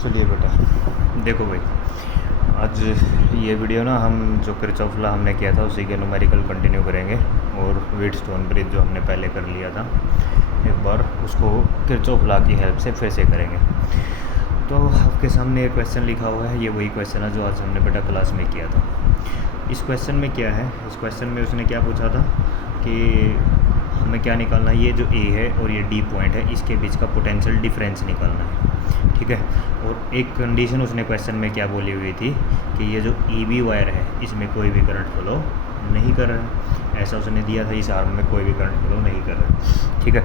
चलिए बेटा, देखो भाई, आज ये वीडियो ना हम जो किरचॉफ लॉ हमने किया था उसी के न्यूमेरिकल कंटिन्यू करेंगे। और व्हीटस्टोन ब्रिज जो हमने पहले कर लिया था एक बार, उसको किरचॉफ लॉ की हेल्प से फिर से करेंगे। तो आपके सामने एक क्वेश्चन लिखा हुआ है, ये वही क्वेश्चन है जो आज हमने बेटा क्लास में किया था। इस क्वेश्चन में क्या है, इस क्वेश्चन में उसने क्या पूछा था कि हमें क्या निकालना है, ये जो ए है और ये डी पॉइंट है, इसके बीच का पोटेंशियल डिफरेंस निकालना है। ठीक है। और एक कंडीशन उसने क्वेश्चन में क्या बोली हुई थी कि ये जो ई बी वायर है इसमें कोई भी करंट फ्लो नहीं कर रहा है, ऐसा उसने दिया था। इस आर्म में कोई भी करंट फ्लो नहीं कर रहा है। ठीक है।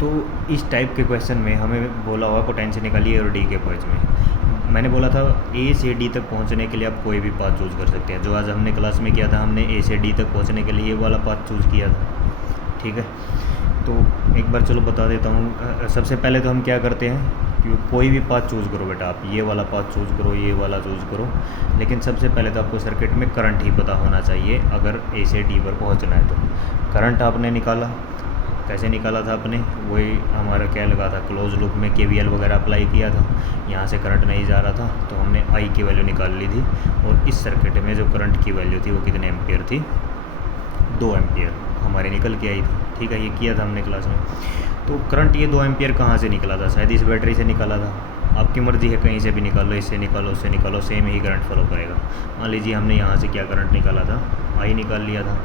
तो इस टाइप के क्वेश्चन में हमें बोला हुआ पोटेंशियल निकालिए और डी के पॉइंट्स में मैंने बोला था ए से डी तक पहुंचने के लिए आप कोई भी पाथ चूज़ कर सकते हैं। जो आज हमने क्लास में किया था, हमने ए से डी तक पहुंचने के लिए ये वाला पाथ चूज़ किया था। ठीक है। तो एक बार चलो बता देता हूँ। सबसे पहले तो हम क्या करते हैं कि कोई भी पाथ चूज़ करो बेटा, आप ये वाला पाथ चूज़ करो, ये वाला चूज़ करो, लेकिन सबसे पहले तो आपको सर्किट में करंट ही पता होना चाहिए अगर ए से डी पर पहुँचना है। तो करंट आपने निकाला, कैसे निकाला था आपने, वही हमारा क्या लगा था, क्लोज लूप में केवीएल वगैरह अप्लाई किया था। यहाँ से करंट नहीं जा रहा था तो हमने आई की वैल्यू निकाल ली थी। और इस सर्किट में जो करंट की वैल्यू थी वो कितने एम्पियर थी, 2 एम्पियर हमारी निकल के आई थी। ठीक है, ये किया था हमने क्लास में। तो करंट ये 2 एम्पियर कहाँ से निकला था, शायद इस बैटरी से निकाला था। आपकी मर्ज़ी है, कहीं से भी निकालो, इससे निकालो, उससे निकालो, सेम ही करंट फॉलो करेगा। मान लीजिए हमने यहाँ से क्या करंट निकाला था, आई निकाल लिया था।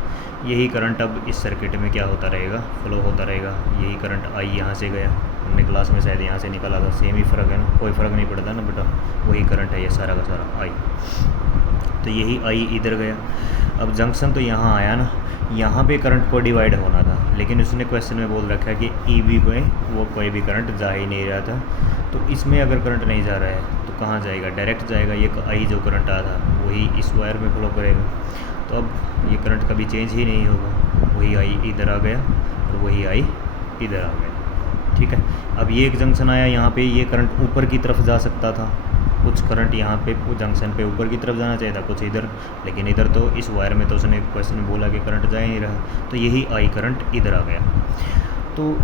यही करंट अब इस सर्किट में क्या होता रहेगा, फ्लो होता रहेगा। यही करंट आई यहाँ से गया, हमने क्लास में शायद यहाँ से निकाला था। सेम ही फ़र्क है ना, कोई फ़र्क नहीं पड़ता ना बेटा, वही करंट है ये सारा का सारा आई। तो यही आई इधर गया। अब जंक्शन तो यहाँ आया ना, यहाँ पे करंट को डिवाइड होना था, लेकिन उसने क्वेश्चन में बोल रखा है कि ई बी में वो कोई भी करंट जा ही नहीं रहा था। तो इसमें अगर करंट नहीं जा रहा है तो कहाँ जाएगा, डायरेक्ट जाएगा। ये आई जो करंट आया था वही इस वायर में फ्लो करेगा। तो अब ये करंट कभी चेंज ही नहीं होगा, वही आई इधर आ गया और वही आई इधर आ गया। ठीक है। अब ये एक जंक्शन आया, यहाँ पे ये करंट ऊपर की तरफ जा सकता था, कुछ करंट यहाँ पे जंक्शन पे ऊपर की तरफ जाना चाहिए था, कुछ इधर, लेकिन इधर तो इस वायर में तो उसने क्वेश्चन में बोला कि करंट जा ही नहीं रहा। तो यही आई करंट इधर आ गया। तो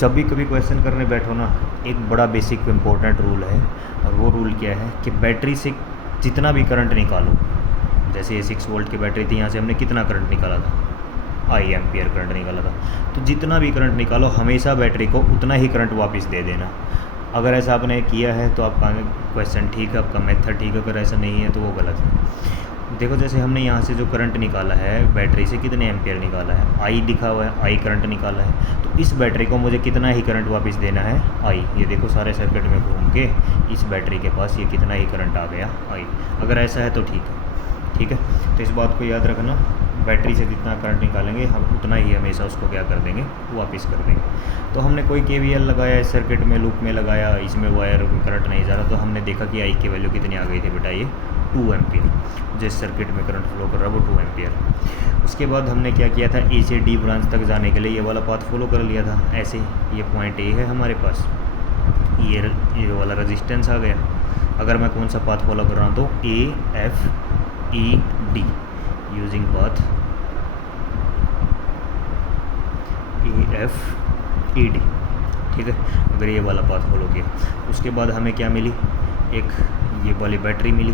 जब भी कभी क्वेश्चन करने बैठो ना, एक बड़ा बेसिक इंपॉर्टेंट रूल है, और वो रूल क्या है कि बैटरी से जितना भी करंट निकालो, जैसे ये 6 वोल्ट की बैटरी थी, यहाँ से हमने कितना करंट निकाला था, आई एम्पियर करंट निकाला था। तो जितना भी करंट निकालो हमेशा बैटरी को उतना ही करंट वापस दे देना। अगर ऐसा आपने किया है तो आपका क्वेश्चन ठीक है, आपका मेथड ठीक है। अगर ऐसा नहीं है तो वो गलत है। देखो, जैसे हमने यहाँ से जो करंट निकाला है बैटरी से, कितने एम्पियर निकाला है, आई लिखा हुआ है, आई करंट निकाला है। तो इस बैटरी को मुझे कितना ही करंट वापस देना है, आई। ये देखो सारे सर्किट में घूम के इस बैटरी के पास ये कितना ही करंट आ गया, आई। अगर ऐसा है तो ठीक है। ठीक है। तो इस बात को याद रखना, बैटरी से जितना करंट निकालेंगे हम उतना ही हमेशा उसको क्या कर देंगे, वापस कर देंगे। तो हमने कोई केवीएल लगाया इस सर्किट में, लूप में लगाया, इसमें वायर में करंट नहीं जा रहा, तो हमने देखा कि आई की वैल्यू कितनी आ गई थी बेटा, ये 2 एम्पियर। जिस सर्किट में करंट फ्लो कर रहा है वो 2 एम्पियर। उसके बाद हमने क्या किया था, ए से डी ब्रांच तक जाने के लिए ये वाला पाथ फॉलो कर लिया था। ऐसे ये पॉइंट ए है हमारे पास, ये वाला रजिस्टेंस आ गया। अगर मैं कौन सा पाथ फॉलो कर रहा हूँ तो A F E D, using path A F E D. ठीक है। अगर ये वाला पाथ फॉलो किया, उसके बाद हमें क्या मिली, एक ये वाली बैटरी मिली।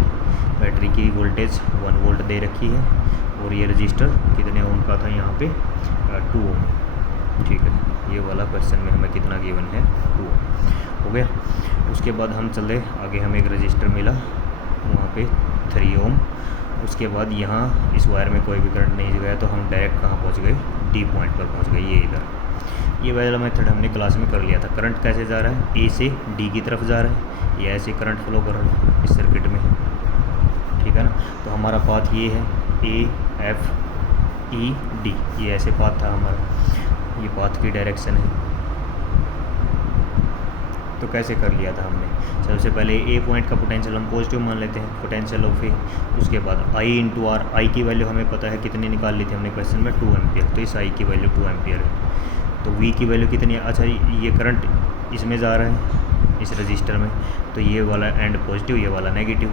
बैटरी की वोल्टेज 1 वोल्ट दे रखी है, और ये रजिस्टर कितने ओम का था यहाँ पे, 2 ओम। ठीक है। ये वाला क्वेश्चन में हमें कितना गिवन है, 2 ओम हो गया। उसके बाद हम चले आगे, हमें एक रजिस्टर मिला वहाँ पे 3 ओम। उसके बाद यहाँ इस वायर में कोई भी करंट नहीं गया, तो हम डायरेक्ट कहाँ पहुँच गए, डी पॉइंट पर पहुँच गए, ये इधर। ये वाला मेथड हमने क्लास में कर लिया था। करंट कैसे जा रहा है, ए से डी की तरफ जा रहा है, ये ऐसे करंट फ्लो कर रहा है इस सर्किट में। ठीक है ना। तो हमारा पाथ ये है, ए एफ ई डी, ये ऐसे पाथ था हमारा, ये पाथ की डायरेक्शन है। तो कैसे कर लिया था हमने, सबसे पहले ए पॉइंट का पोटेंशियल हम पॉजिटिव मान लेते हैं, पोटेंशियल ऑफ ए। उसके बाद आई इंटू आर, आई की वैल्यू हमें पता है कितनी निकाल ली थी हमने क्वेश्चन में, 2 एम्पियर। तो इस आई की वैल्यू 2 एम्पियर है। तो वी की वैल्यू कितनी है, अच्छा ये करंट इसमें जा रहा है इस रजिस्टर में, तो ये वाला एंड पॉजिटिव, ये वाला नेगेटिव।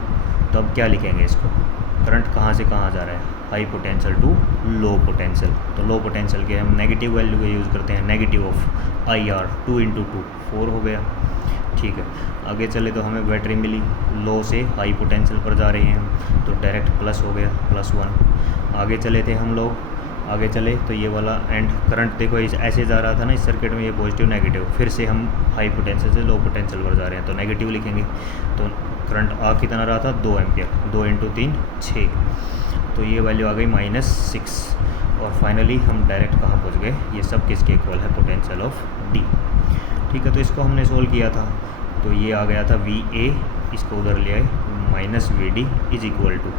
तो अब क्या लिखेंगे इसको, करंट कहाँ से कहाँ जा रहा है, high potential to low potential. तो लो पोटेंशियल के हम नेगेटिव वैल्यू को यूज़ करते हैं, नेगेटिव ऑफ आई आर, 2 × 2 4 हो गया। ठीक है। आगे चले तो हमें बैटरी मिली, लो से हाई पोटेंशियल पर जा रहे हैं हम, तो डायरेक्ट प्लस हो गया, +1। आगे चले थे हम लोग, आगे चले तो ये वाला एंड करंट देखो ऐसे जा रहा था ना इस सर्किट में, ये पॉजिटिव नेगेटिव, फिर से हम हाई पोटेंशियल से लो पोटेंशियल पर जा रहे हैं तो नेगेटिव लिखेंगे। तो करंट आ कितना रहा था, 2 एम्पियर, 2 × 3 6, तो ये वैल्यू आ गई -6। और फाइनली हम डायरेक्ट कहाँ पहुँच गए, ये सब किसके इक्वल है, पोटेंशियल ऑफ D। ठीक है, तो इसको हमने सोल्व किया था, तो ये आ गया था VA, इसको उधर ले आए -VD इज इक्वल टू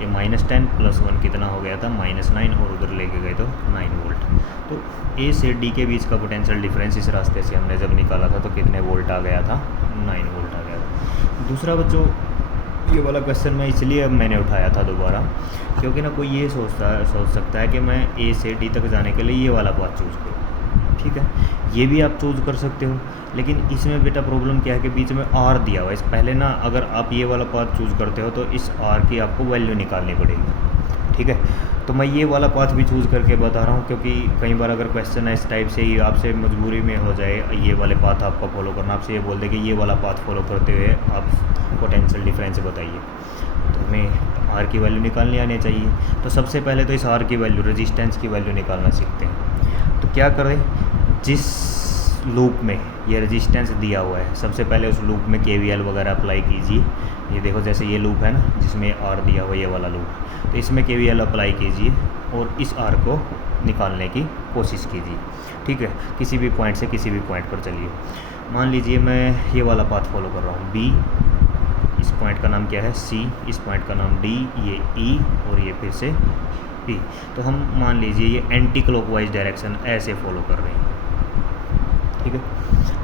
ये -10 + 1 कितना हो गया था, -9, और उधर लेके गए तो 9 वोल्ट। तो A से D के बीच का पोटेंशियल डिफरेंस इस रास्ते से हमने जब निकाला था तो कितने वोल्ट आ गया था, 9 वोल्ट आ गया था। दूसरा बच्चों, ये वाला क्वेश्चन मैं इसलिए अब मैंने उठाया था दोबारा, क्योंकि ना कोई ये सोच सकता है कि मैं A से D तक जाने के लिए ये वाला पाथ चूज़ करूँ। ठीक है, ये भी आप चूज़ कर सकते हो, लेकिन इसमें बेटा प्रॉब्लम क्या है कि बीच में R दिया हुआ है। इस पहले ना अगर आप ये वाला पाथ चूज़ करते हो तो इस R की आपको वैल्यू निकालनी पड़ेगी। ठीक है, तो मैं ये वाला पाथ भी चूज़ करके बता रहा हूँ, क्योंकि कई बार अगर क्वेश्चन है इस टाइप से ही आपसे मजबूरी में हो जाए ये वाले पाथ आपका फॉलो करना, आपसे ये बोल दे कि ये वाला पाथ फॉलो करते हुए आप पोटेंशियल डिफरेंस बताइए, तो हमें R की वैल्यू निकालनी आनी चाहिए। तो सबसे पहले तो इस R की वैल्यू, रेजिस्टेंस की वैल्यू निकालना सीखते हैं। तो क्या करें, जिस लूप में ये रेजिस्टेंस दिया हुआ है, सबसे पहले उस लूप में KVL वगैरह अप्लाई कीजिए। ये देखो जैसे ये लूप है ना जिसमें R दिया हुआ, ये वाला लूप, तो इसमें KVL अप्लाई कीजिए और इस R को निकालने की कोशिश कीजिए। ठीक है, किसी भी पॉइंट से किसी भी पॉइंट पर चलिए। मान लीजिए मैं ये वाला पाथ फॉलो कर रहा हूँ, B, इस पॉइंट का नाम क्या है C, इस पॉइंट का नाम D, ये E और ये फिर से P। तो हम मान लीजिए ये एंटी क्लॉकवाइज डायरेक्शन ऐसे फॉलो कर रहे हैं। ठीक है,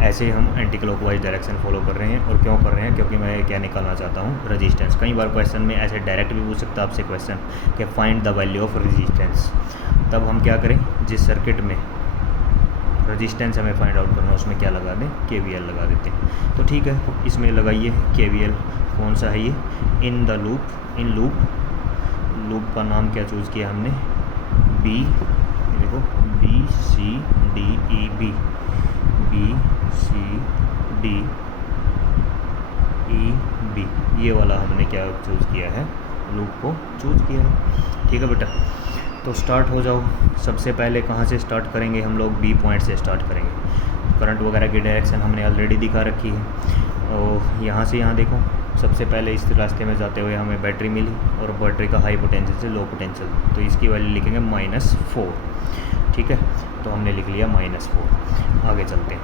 ऐसे हम एंटी क्लॉकवाइज डायरेक्शन फॉलो कर रहे हैं। और क्यों कर रहे हैं, क्योंकि मैं क्या निकालना चाहता हूँ, रेजिस्टेंस। कई बार क्वेश्चन में ऐसे डायरेक्ट भी पूछ सकता है आपसे क्वेश्चन कि find the value of resistance. तब हम क्या करें, जिस सर्किट में रेजिस्टेंस हमें फाइंड आउट करना है उसमें क्या लगा दें, KVL लगा देते हैं। तो ठीक है, इसमें लगाइए KVL। कौन सा है ये, in the loop, in loop का नाम क्या चूज़ किया हमने, B, देखो BCDEB, ये वाला हमने क्या चूज़ किया है, लूप को चूज़ किया है। ठीक है बेटा, तो स्टार्ट हो जाओ। सबसे पहले कहाँ से स्टार्ट करेंगे हम लोग, B पॉइंट से स्टार्ट करेंगे। करंट वगैरह की डायरेक्शन हमने ऑलरेडी दिखा रखी है। और यहाँ से यहाँ देखो, सबसे पहले इस रास्ते में जाते हुए हमें बैटरी मिली, और बैटरी का हाई पोटेंशियल से लो पोटेंशियल, तो इसकी वैल्यू लिखेंगे -4। ठीक है, तो हमने लिख लिया -4। आगे चलते हैं,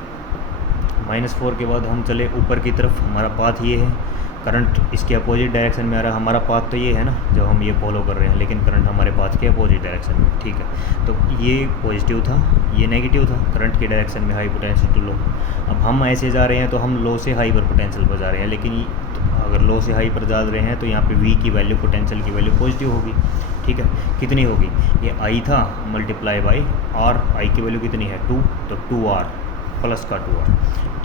-4 के बाद हम चले ऊपर की तरफ। हमारा पाथ ये है, करंट इसके अपोजिट डायरेक्शन में आ रहा है। हमारा पाथ तो ये है ना जो हम ये फॉलो कर रहे हैं, लेकिन करंट हमारे पाथ के अपोजिट डायरेक्शन में। ठीक है, तो ये पॉजिटिव था, ये नेगेटिव था, करंट की डायरेक्शन में हाई पोटेंशियल टू लो। अब हम ऐसे जा रहे हैं तो हम लो से हाई पर पोटेंशियल पर जा रहे हैं, लेकिन अगर लो से हाई पर जा रहे हैं तो यहाँ पे V की वैल्यू, पोटेंशियल की वैल्यू पॉजिटिव होगी। ठीक है, कितनी होगी, ये I था मल्टीप्लाई बाई R, I की वैल्यू कितनी है 2, तो 2R प्लस का 2R।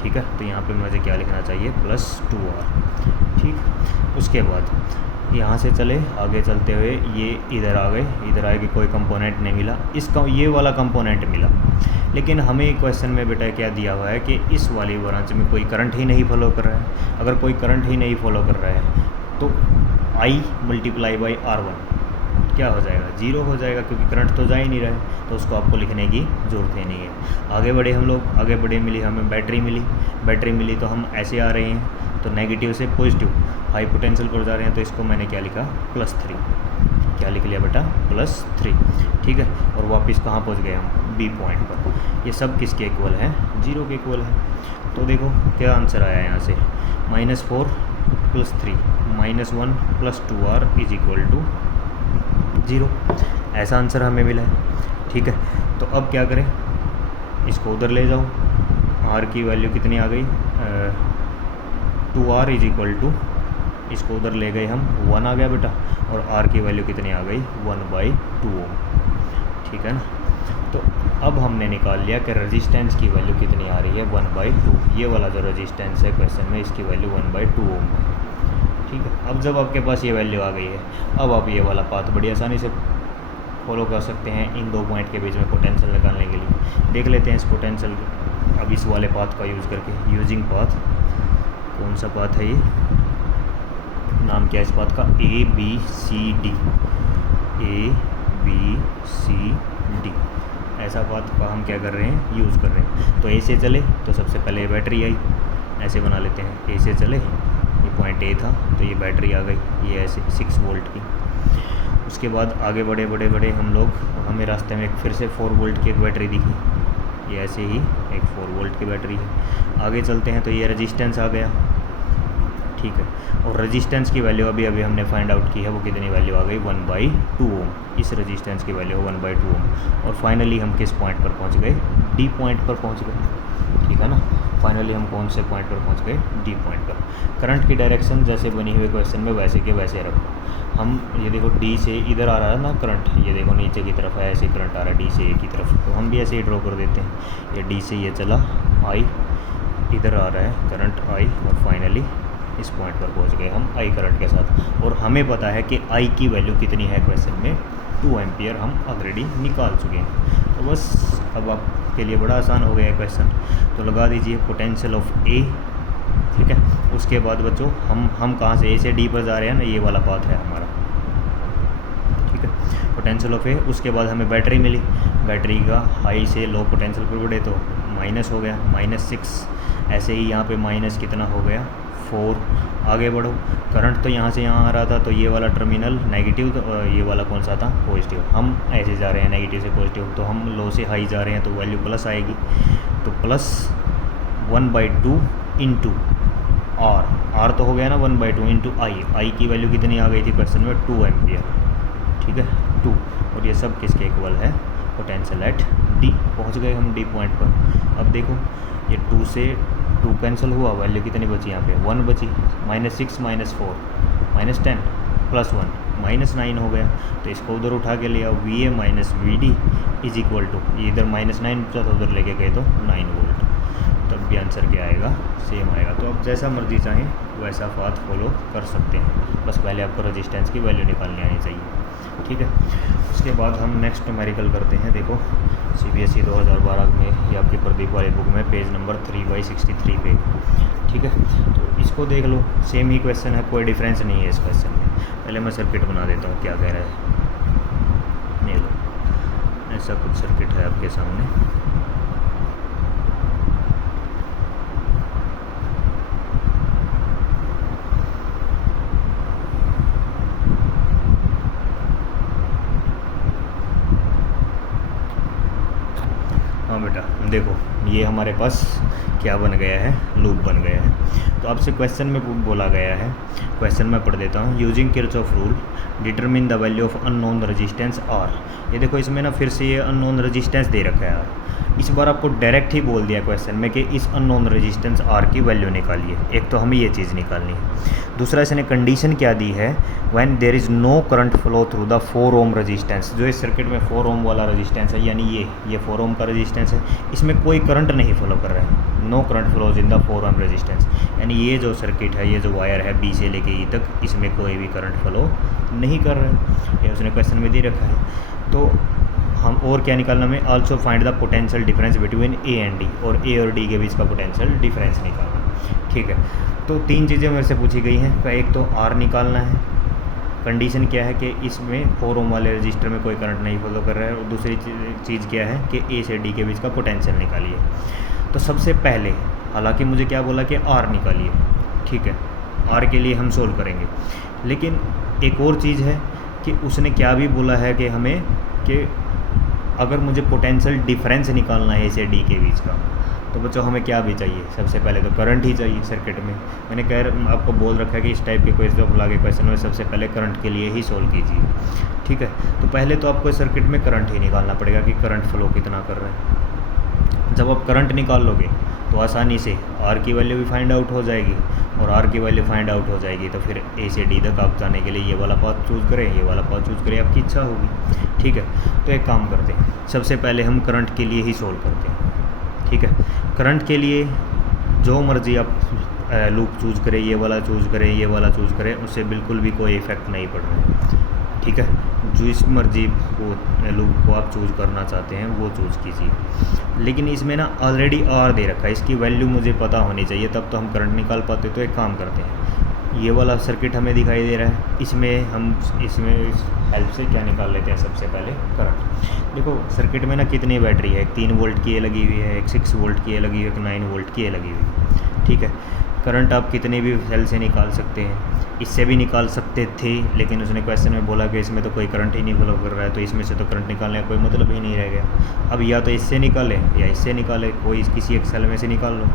ठीक है, तो यहाँ पे मुझे क्या लिखना चाहिए, +2R। ठीक, उसके बाद यहाँ से चले, आगे चलते हुए ये इधर आ गए, इधर आए कि कोई कंपोनेंट नहीं मिला, इसका ये वाला कंपोनेंट मिला। लेकिन हमें क्वेश्चन में बेटा क्या दिया हुआ है कि इस वाली ब्रांच में कोई करंट ही नहीं फॉलो कर रहा है। अगर कोई करंट ही नहीं फॉलो कर रहा है तो I × R1 क्या हो जाएगा, 0 हो जाएगा, क्योंकि करंट तो जा ही नहीं रहा है, तो उसको आपको लिखने की ज़रूरत ही नहीं है। आगे बढ़े हम लोग, आगे बढ़े, मिली हमें बैटरी मिली, तो हम ऐसे आ रहे हैं, तो नेगेटिव से पॉजिटिव हाई पोटेंशियल पर जा रहे हैं, तो इसको मैंने क्या लिखा, +3। क्या लिख लिया बेटा, +3। ठीक है, और वापस कहाँ पहुँच गए हम, B पॉइंट पर। ये सब किसके इक्वल है, 0 के इक्वल है। तो देखो क्या आंसर आया यहाँ से, -4 + 3 -1 + 2R इज इक्वल टू 0। ऐसा आंसर हमें मिला है। ठीक है, तो अब क्या करें, इसको उधर ले जाओ। R की वैल्यू कितनी आ गई, 2R इज इक्वल टू, इसको उधर ले गए हम, 1 आ गया बेटा, और R की वैल्यू कितनी आ गई, 1/2 ओम। ठीक है ना, तो अब हमने निकाल लिया कि रेजिस्टेंस की वैल्यू कितनी आ रही है, 1/2। ये वाला जो रेजिस्टेंस है क्वेश्चन में, इसकी वैल्यू 1/2 ओम है। ठीक है, अब जब आपके पास ये वैल्यू आ गई है, अब आप ये वाला पाथ बड़ी आसानी से फॉलो कर सकते हैं इन दो पॉइंट के बीच में पोटेंशियल निकालने के लिए। देख लेते हैं इस पोटेंशियल अब इस वाले पाथ का यूज़ करके, यूजिंग पाथ, कौन सा पाथ है ये, नाम क्या है इस पाथ का, ABCD, ABCD, ऐसा पाथ का हम क्या कर रहे हैं, यूज़ कर रहे हैं। तो ए से चले तो सबसे पहले बैटरी आई, ऐसे बना लेते हैं, ए से चले, ये पॉइंट ए था तो ये बैटरी आ गई, ये ऐसे 6 वोल्ट की। उसके बाद आगे बढ़े हम लोग, हमें रास्ते में एक फिर से 4 वोल्ट की एक बैटरी दिखी, ये ऐसे ही एक 4 वोल्ट की बैटरी है। आगे चलते हैं तो ये रेजिस्टेंस आ गया, ठीक है, और रेजिस्टेंस की वैल्यू अभी हमने फाइंड आउट की है, वो कितनी वैल्यू आ गई, 1/2 ओम, इस रेजिस्टेंस की वैल्यू 1/2 ओम। और फाइनली हम किस पॉइंट पर पहुंच गए, डी पॉइंट पर पहुंच गए, ठीक है ना। फाइनली हम कौन से पॉइंट पर पहुंच गए, डी पॉइंट पर। करंट की डायरेक्शन जैसे बनी हुई क्वेश्चन में वैसे के वैसे रखो। हम ये देखो डी से इधर आ रहा है ना करंट, ये देखो नीचे की तरफ है, ऐसे करंट आ रहा है डी से ए की तरफ, तो हम भी ऐसे ही ड्रॉ कर देते हैं। ये डी से ये चला, आई इधर आ रहा है करंट आई, और फाइनली इस पॉइंट पर पहुंच गए हम आई करंट के साथ। और हमें पता है कि आई की वैल्यू कितनी है क्वेश्चन में, 2 एम्पियर हम ऑलरेडी निकाल चुके हैं। तो बस अब आपके लिए बड़ा आसान हो गया है क्वेश्चन। तो लगा दीजिए पोटेंशियल ऑफ ए, ठीक है। उसके बाद बच्चों हम कहाँ से, ए से डी पर जा रहे हैं ना, ये वाला पाथ है हमारा, ठीक है, पोटेंशियल ऑफ ए। उसके बाद हमें बैटरी मिली, बैटरी का हाई से लो पोटेंशियल पर बढ़े तो माइनस हो गया, -6। ऐसे ही यहाँ पे माइनस कितना हो गया, 4। आगे बढ़ो, करंट तो यहाँ से यहाँ आ रहा था, तो ये वाला टर्मिनल नेगेटिव, तो ये वाला कौन सा था, पॉजिटिव। हम ऐसे जा रहे हैं नेगेटिव से पॉजिटिव, तो हम लो से हाई जा रहे हैं तो वैल्यू प्लस आएगी, तो प्लस 1/2 इंटू आर तो हो गया ना 1/2 इंटू आई की वैल्यू कितनी आ गई थी क्वेश्चन में, 2 एम्पियर, ठीक है 2। और ये सब किसके इक्वल है, पोटेंशियल एट डी। पहुँच गए हम डी पॉइंट पर। अब देखो ये 2 से 2 कैंसिल हुआ, वैल्यू कितनी बची यहाँ पे, 1 बची, -6 -4 -10 +1 -9 हो गया। तो इसको उधर उठा के लिया, VA minus VD is equal to, इधर -9 था तो उधर लेके गए तो 9 वोल्ट। तब भी आंसर क्या आएगा, सेम आएगा। तो आप जैसा मर्जी चाहें वैसा पाथ फॉलो कर सकते हैं, बस पहले आपको रेजिस्टेंस की वैल्यू निकालनी आनी चाहिए, ठीक है। उसके बाद हम नेक्स्ट न्यूमेरिकल करते हैं। देखो CBSE 2012 में ये आपकी प्रदीप वाली बुक में पेज नंबर 3/63 पे, ठीक है। तो इसको देख लो, सेम ही क्वेश्चन है, कोई डिफरेंस नहीं है इस क्वेश्चन में। पहले मैं सर्किट बना देता हूँ क्या कह रहा है। नहीं लो, ऐसा कुछ सर्किट है आपके सामने, हाँ बेटा देखो ये हमारे पास क्या बन गया है, लूप बन गया है। तो आपसे क्वेश्चन में बोला गया है, क्वेश्चन में पढ़ देता हूँ। Using Kirchhoff rule determine the value of unknown resistance R. ये देखो इसमें ना फिर से ये अननोन रेजिस्टेंस दे रखा है आर। इस बार आपको डायरेक्ट ही बोल दिया क्वेश्चन में कि इस अननोन रेजिस्टेंस आर की वैल्यू निकालिए। एक तो हमें ये चीज़ निकालनी है, दूसरा इसने कंडीशन क्या दी है, when there is no current flow through the 4 ohm resistance. जो इस सर्किट में 4 ओम वाला रेजिस्टेंस है, यानी ये 4 ओम का रेजिस्टेंस है, इसमें कोई करंट नहीं फ्लो कर रहा है, no current flows in the 4 ohm resistance. यानी ये जो सर्किट है, ये जो वायर है बी से लेके ई तक, इसमें कोई भी करंट फ्लो नहीं कर रहा है, ये उसने क्वेश्चन में दे रखा है। तो हम और क्या निकालना में, also find the potential difference between A and D, और ए और डी के बीच का पोटेंशियल डिफरेंस निकालना, ठीक है। तो 3 चीज़ें मेरे से पूछी गई हैं। एक तो आर निकालना है, कंडीशन क्या है कि इसमें 4 ओम वाले रजिस्टर में कोई करंट नहीं फ्लो कर रहा है, और दूसरी चीज़ क्या है कि ए से डी के बीच का पोटेंशियल निकालिए। तो सबसे पहले हालांकि मुझे क्या बोला कि आर निकालिए, ठीक है, आर के लिए हम सोल्व करेंगे। लेकिन एक और चीज़ है कि उसने क्या भी बोला है कि हमें कि अगर मुझे पोटेंशियल डिफरेंस निकालना है ए से डी के बीच का, तो बच्चों हमें क्या भी चाहिए, सबसे पहले तो करंट ही चाहिए सर्किट में। मैंने आपको बोल रखा है कि इस टाइप के कोई जब लागे क्वेश्चन में सबसे पहले करंट के लिए ही सोल्व कीजिए, ठीक है। तो पहले तो आपको सर्किट में करंट ही निकालना पड़ेगा कि करंट फ्लो कितना कर रहा है। जब आप करंट निकाल लोगे तो आसानी से आर की वैल्यू भी फाइंड आउट हो जाएगी, और आर की वैल्यू फाइंड आउट हो जाएगी तो फिर ए से डी तक आप जाने के लिए ये वाला पाथ चूज़ करें, ये वाला पाथ चूज़ करें, आपकी इच्छा होगी, ठीक है। तो एक काम करते हैं, सबसे पहले हम करंट के लिए ही सोल्व करते हैं, ठीक है। करंट के लिए जो मर्जी आप लूप चूज़ करें, ये वाला चूज़ करें, ये वाला चूज़ करें, उससे बिल्कुल भी कोई इफेक्ट नहीं पड़ रहा है, ठीक है। जिस मर्जी को लूप को आप चूज़ करना चाहते हैं वो चूज़ कीजिए। लेकिन इसमें ना ऑलरेडी आर दे रखा है, इसकी वैल्यू मुझे पता होनी चाहिए, तब तो हम करंट निकाल पाते। तो एक काम करते हैं, ये वाला सर्किट हमें दिखाई दे रहा है, इसमें हेल्प से क्या निकाल लेते हैं सबसे पहले, करंट। देखो सर्किट में ना कितनी बैटरी है, एक 3 वोल्ट की ये लगी हुई है, एक 6 वोल्ट की ये लगी हुई है, एक 9 वोल्ट की ये लगी हुई है, ठीक है। करंट आप कितने भी सेल से निकाल सकते हैं, इससे भी निकाल सकते थे, लेकिन उसने क्वेश्चन में बोला कि इसमें तो कोई करंट ही नहीं फ्लो कर रहा है, तो इसमें से तो करंट निकालने का कोई मतलब ही नहीं रह गया। अब या तो इससे निकालें या इससे निकालें, कोई किसी एक सेल में से निकाल लो।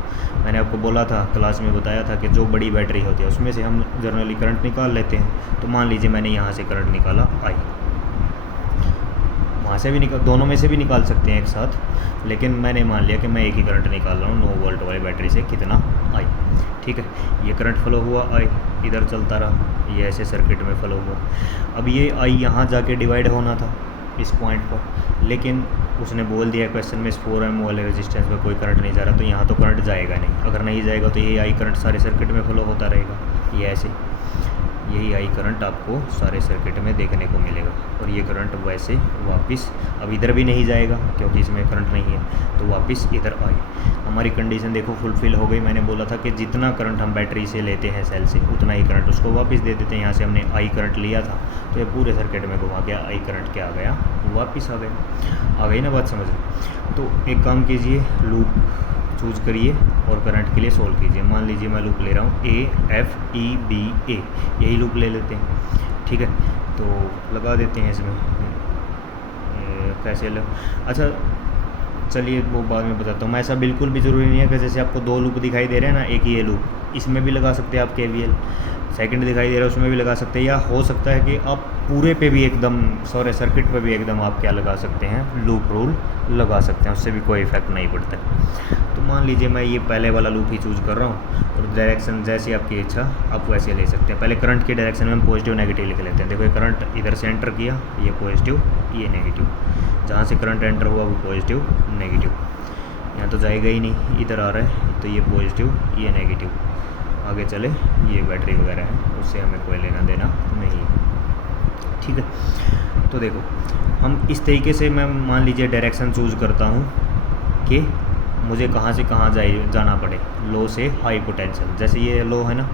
मैंने आपको बोला था, क्लास में बताया था कि जो बड़ी बैटरी होती है उसमें से हम जनरली करंट निकाल लेते हैं। तो मान लीजिए मैंने यहाँ से करंट निकाला आई, वहाँ से भी दोनों में से भी निकाल सकते हैं एक साथ, लेकिन मैंने मान लिया कि मैं एक ही करंट निकाल रहा हूँ 9 वोल्ट वाली बैटरी से, कितना आई, ठीक है। ये करंट फ्लो हुआ आई, इधर चलता रहा, ये ऐसे सर्किट में फ्लो हुआ। अब ये आई यहाँ जाके डिवाइड होना था इस पॉइंट पर, लेकिन उसने बोल दिया क्वेश्चन में इस 4 ओम वाले रेजिस्टेंस में कोई करंट नहीं जा रहा, तो यहाँ तो करंट जाएगा नहीं। अगर नहीं जाएगा तो ये आई करंट सारे सर्किट में फ्लो होता रहेगा, ये ऐसे, यही आई करंट आपको सारे सर्किट में देखने को मिलेगा। और ये करंट वैसे वापस अब इधर भी नहीं जाएगा क्योंकि इसमें करंट नहीं है, तो वापस इधर आई। हमारी कंडीशन देखो फुलफ़िल हो गई। मैंने बोला था कि जितना करंट हम बैटरी से लेते हैं सेल से, उतना ही करंट उसको वापस दे देते हैं। यहाँ से हमने आई करंट लिया था, तो ये पूरे सर्किट में घुमा के आई करंट क्या आ गया, वापस आ गई ना बात समझ में। तो एक काम कीजिए, लूप चूज़ करिए और करंट के लिए सोल्व कीजिए। मान लीजिए मैं लूप ले रहा हूँ AFEBA, यही लूप ले लेते हैं, ठीक है। तो लगा देते हैं इसमें, कैसे अच्छा चलिए वो बाद में बताता हूँ मैं। ऐसा बिल्कुल भी ज़रूरी नहीं है कि जैसे आपको 2 लूप दिखाई दे रहे हैं ना, एक ही ये लूप, इसमें भी लगा सकते हैं आप KVL। सेकंड दिखाई दे रहा है उसमें भी लगा सकते हैं, या हो सकता है कि आप पूरे पे भी एकदम सारे सर्किट पे भी एकदम आप क्या लगा सकते हैं, लूप रूल लगा सकते हैं, उससे भी कोई इफेक्ट नहीं पड़ता है। तो मान लीजिए मैं ये पहले वाला लूप ही चूज़ कर रहा हूँ, और डायरेक्शन जैसी आपकी इच्छा आप वैसे ले सकते हैं। पहले करंट की डायरेक्शन में हम पॉजिटिव नेगेटिव लिख लेते हैं। देखो ये करंट इधर से एंटर किया, ये पॉजिटिव ये नेगेटिव, जहाँ से करंट एंटर हुआ वो पॉजिटिव नेगेटिव, यहाँ तो जाएगा ही नहीं, इधर आ रहा है तो ये पॉजिटिव ये नेगेटिव। आगे चले, ये बैटरी वगैरह है, उससे हमें कोई लेना देना नहीं है, ठीक है। तो देखो हम इस तरीके से, मैं मान लीजिए डायरेक्शन चूज़ करता हूँ कि मुझे कहाँ से कहाँ जाना पड़े, लो से हाई पोटेंशियल। जैसे ये लो है ना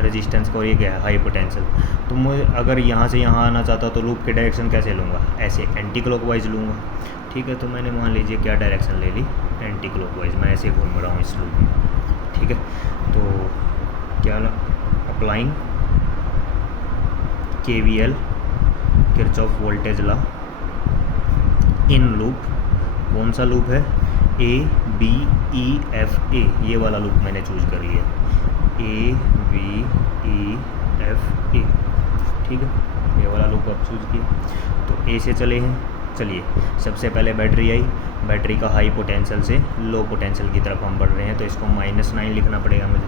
रेजिस्टेंस को, ये क्या है हाई पोटेंशियल। तो मुझे अगर यहाँ से यहाँ आना चाहता तो लूप के डायरेक्शन कैसे लूँगा, ऐसे एंटी क्लॉकवाइज लूँगा, ठीक है। तो मैंने मान लीजिए क्या डायरेक्शन ले ली, एंटी क्लॉकवाइज, मैं ऐसे घूम रहा हूँ इस लूप में, ठीक है। तो क्या applying KVL Kirchhoff voltage law in loop, कौन सा लूप है, ABEFA, ये वाला लूप मैंने चूज कर लिया, ABEFA, ठीक है। ये वाला लूप आप चूज किया। तो A से चले हैं, चलिए सबसे पहले बैटरी आई, बैटरी का हाई पोटेंशियल से लो पोटेंशियल की तरफ हम बढ़ रहे हैं, तो इसको -9 लिखना पड़ेगा मुझे,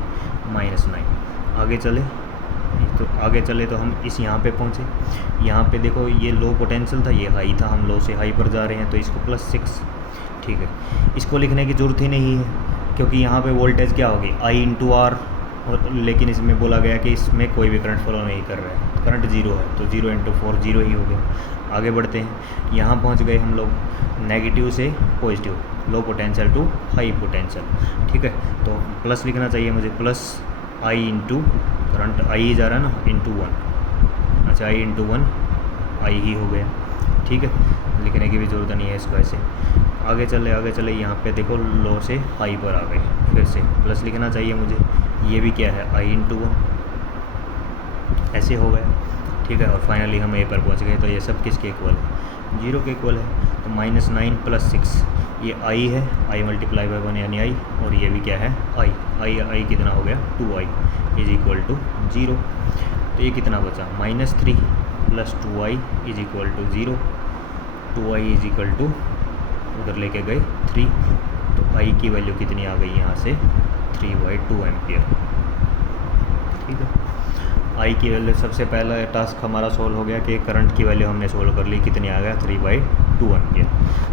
-9। आगे चले तो हम इस यहाँ पे पहुँचे। यहाँ पे देखो ये लो पोटेंशियल था, ये हाई था, हम लो से हाई पर जा रहे हैं, तो इसको +6, ठीक है। इसको लिखने की ज़रूरत ही नहीं है क्योंकि यहाँ पे वोल्टेज क्या होगी I/R, और लेकिन इसमें बोला गया कि इसमें कोई भी करंट फ्लो नहीं कर रहा है, करंट 0 है, तो 0 × 4 0 ही हो गया। आगे बढ़ते हैं, यहाँ पहुँच गए हम लोग नेगेटिव से positive, low potential to high potential, ठीक है। तो प्लस लिखना चाहिए मुझे, +I करंट I ही जा रहा है ना, ×1, अच्छा I×1 I ही हो गया, ठीक है। लिखने की भी ज़रूरत नहीं है इसको ऐसे। आगे चले यहाँ पे देखो लो से हाई पर आ गए, फिर से प्लस लिखना चाहिए मुझे, ये भी क्या है I×1, ऐसे हो गया, ठीक है। और फाइनली हम A पर पहुँच गए। तो ये सब किसके इक्वल है, 0 के इक्वल है। तो -9 + 6, ये I है, I × 1 यानी I, और ये भी क्या है I कितना हो गया 2I = 0। तो ये कितना बचा, -3 + 2I = 0, 2I = उधर लेके गए 3, तो I की वैल्यू कितनी आ गई यहाँ से 3/2 एम्पियर, ठीक है। I की वैल्यू, सबसे पहला टास्क हमारा सोल्व हो गया कि करंट की वैल्यू हमने सोल्व कर ली, कितनी आ गया 3/2 एम्पियर।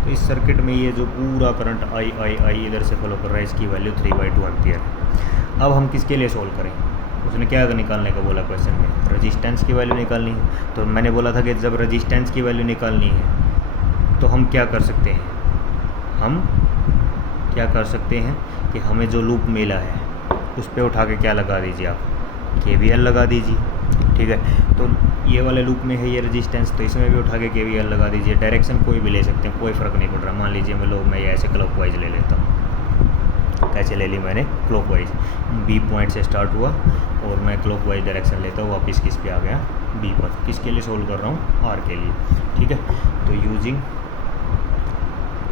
तो इस सर्किट में ये जो पूरा करंट I इधर से फॉलो कर रहा है, इसकी वैल्यू 3/2 एम्पियर। अब हम किसके लिए सोल्व करें, उसने क्या निकालने का बोला क्वेश्चन में, रेजिस्टेंस की वैल्यू निकालनी है। तो मैंने बोला था कि जब रेजिस्टेंस की वैल्यू निकालनी है तो हम क्या कर सकते हैं, हम क्या कर सकते हैं कि हमें जो लूप मिला है उस पर उठा के क्या लगा दीजिए आप, KVL लगा दीजिए। ठीक है, तो ये वाले लूप में है ये रेजिस्टेंस, तो इसमें भी उठा के KVL लगा दीजिए। डायरेक्शन कोई भी ले सकते हैं, कोई फ़र्क नहीं पड़ रहा। मान लीजिए मैं ये ऐसे क्लॉकवाइज ले लेता हूँ। कैसे ले ली मैंने, क्लॉकवाइज। B पॉइंट से स्टार्ट हुआ और मैं क्लॉकवाइज डायरेक्शन लेता हूँ, वापस किस पे आ गया, B पर। किसके लिए सोल्व कर रहा हूँ, R के लिए। ठीक है, तो using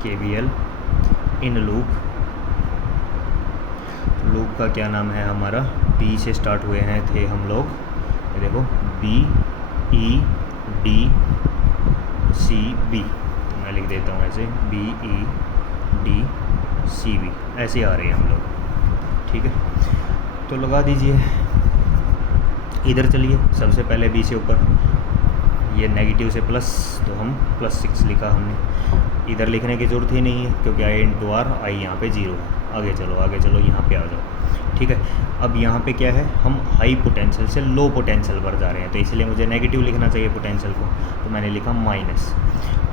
KVL in loop, loop का क्या नाम है हमारा, B से स्टार्ट हुए हैं थे हम लोग, ये देखो B E D C B, मैं लिख देता हूँ ऐसे B E D C B, ऐसे आ रहे हैं हम लोग। ठीक है, तो लगा दीजिए। इधर चलिए, सबसे पहले B से ऊपर, ये नेगेटिव से प्लस, तो हम +6 लिखा हमने। इधर लिखने की ज़रूरत ही नहीं है क्योंकि I × R, I यहाँ पे 0 है। आगे चलो यहाँ पे आ जाओ। ठीक है, अब यहाँ पे क्या है, हम हाई पोटेंशियल से लो पोटेंशियल पर जा रहे हैं, तो इसलिए मुझे नेगेटिव लिखना चाहिए पोटेंशियल को, तो मैंने लिखा minus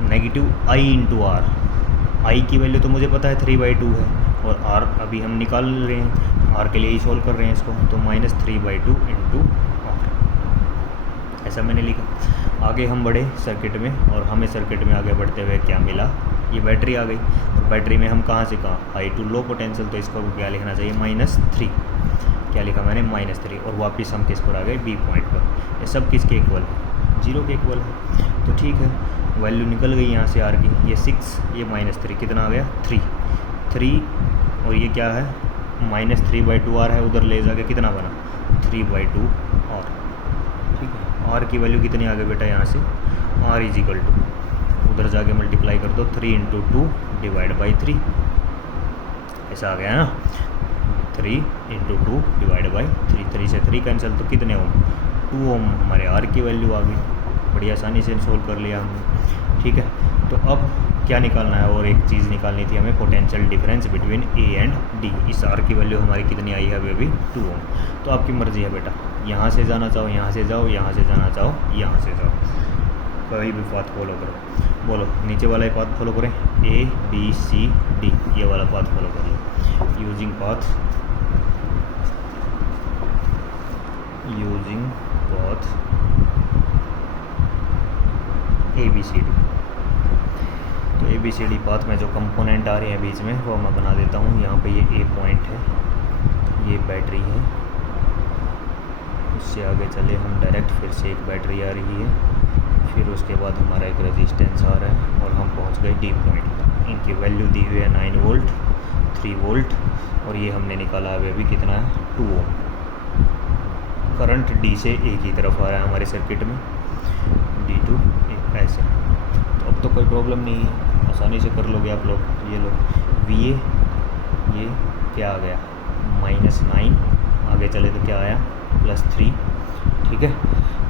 negative I × R। I की वैल्यू तो मुझे पता है 3/2 है, और R अभी हम निकाल रहे हैं, R के लिए ही सोल्व कर रहे हैं इसको, तो -3/2 × R, ऐसा मैंने लिखा। आगे हम बढ़े सर्किट में, और हमें सर्किट में आगे बढ़ते हुए क्या मिला, ये बैटरी आ गई। और बैटरी में हम कहाँ से कहाँ, हाई टू लो पोटेंशियल, तो इसको क्या लिखना चाहिए, -3। क्या लिखा मैंने, -3, और वापस हम किस पर आ गए, B पॉइंट पर। ये सब किसके इक्वल है, 0 के इक्वल है। तो ठीक है, वैल्यू निकल गई यहाँ से R की, ये 6, ये -3, कितना आ गया, 3, और ये क्या है, -3/2 R है, उधर ले जाके कितना बना, 3/2 R। ठीक है, R की वैल्यू कितनी आ गई बेटा यहाँ से, R = उधर जाके मल्टीप्लाई कर दो, 3 × 2 / 3, ऐसा आ गया ना, 3 × 2 / 3, 3 से 3 कैंसिल, तो कितने ओम, 2 ओम हमारे R की वैल्यू आ गई। बड़ी आसानी से सोल्व कर लिया हमने। ठीक है, तो अब क्या निकालना है, और एक चीज़ निकालनी थी हमें, potential difference between A and D। इस R की वैल्यू हमारी कितनी आई है अभी, 2 ओम। तो आपकी मर्ज़ी है बेटा, यहाँ से जाना चाहो यहाँ से जाओ, यहाँ से जाना चाहो यहाँ से जाओ, कोई भी पाथ फॉलो करो। बोलो, नीचे वाला ही पाथ फॉलो करें, A B C D, ये वाला पाथ फॉलो कर लो। Using path ABCD। तो ABCD पाथ में जो कंपोनेंट आ रहे हैं बीच में, वो मैं बना देता हूँ। यहाँ पे ये A पॉइंट है, ये बैटरी है, उससे आगे चले हम डायरेक्ट, फिर से एक बैटरी आ रही है, फिर उसके बाद हमारा एक रेजिस्टेंस आ रहा है, और हम पहुंच गए D पॉइंट। इनकी वैल्यू दी हुई है 9 वोल्ट, 3 वोल्ट, और ये हमने निकाला है अभी कितना है, 2 ओम। करंट D से A की तरफ आ रहा है हमारे सर्किट में, D to A, ऐसे। तो अब तो कोई प्रॉब्लम नहीं है, आसानी से कर लोगे आप लोग। ये लो VA, ये क्या आ गया, -9, आगे चले तो क्या आया, +3। ठीक है,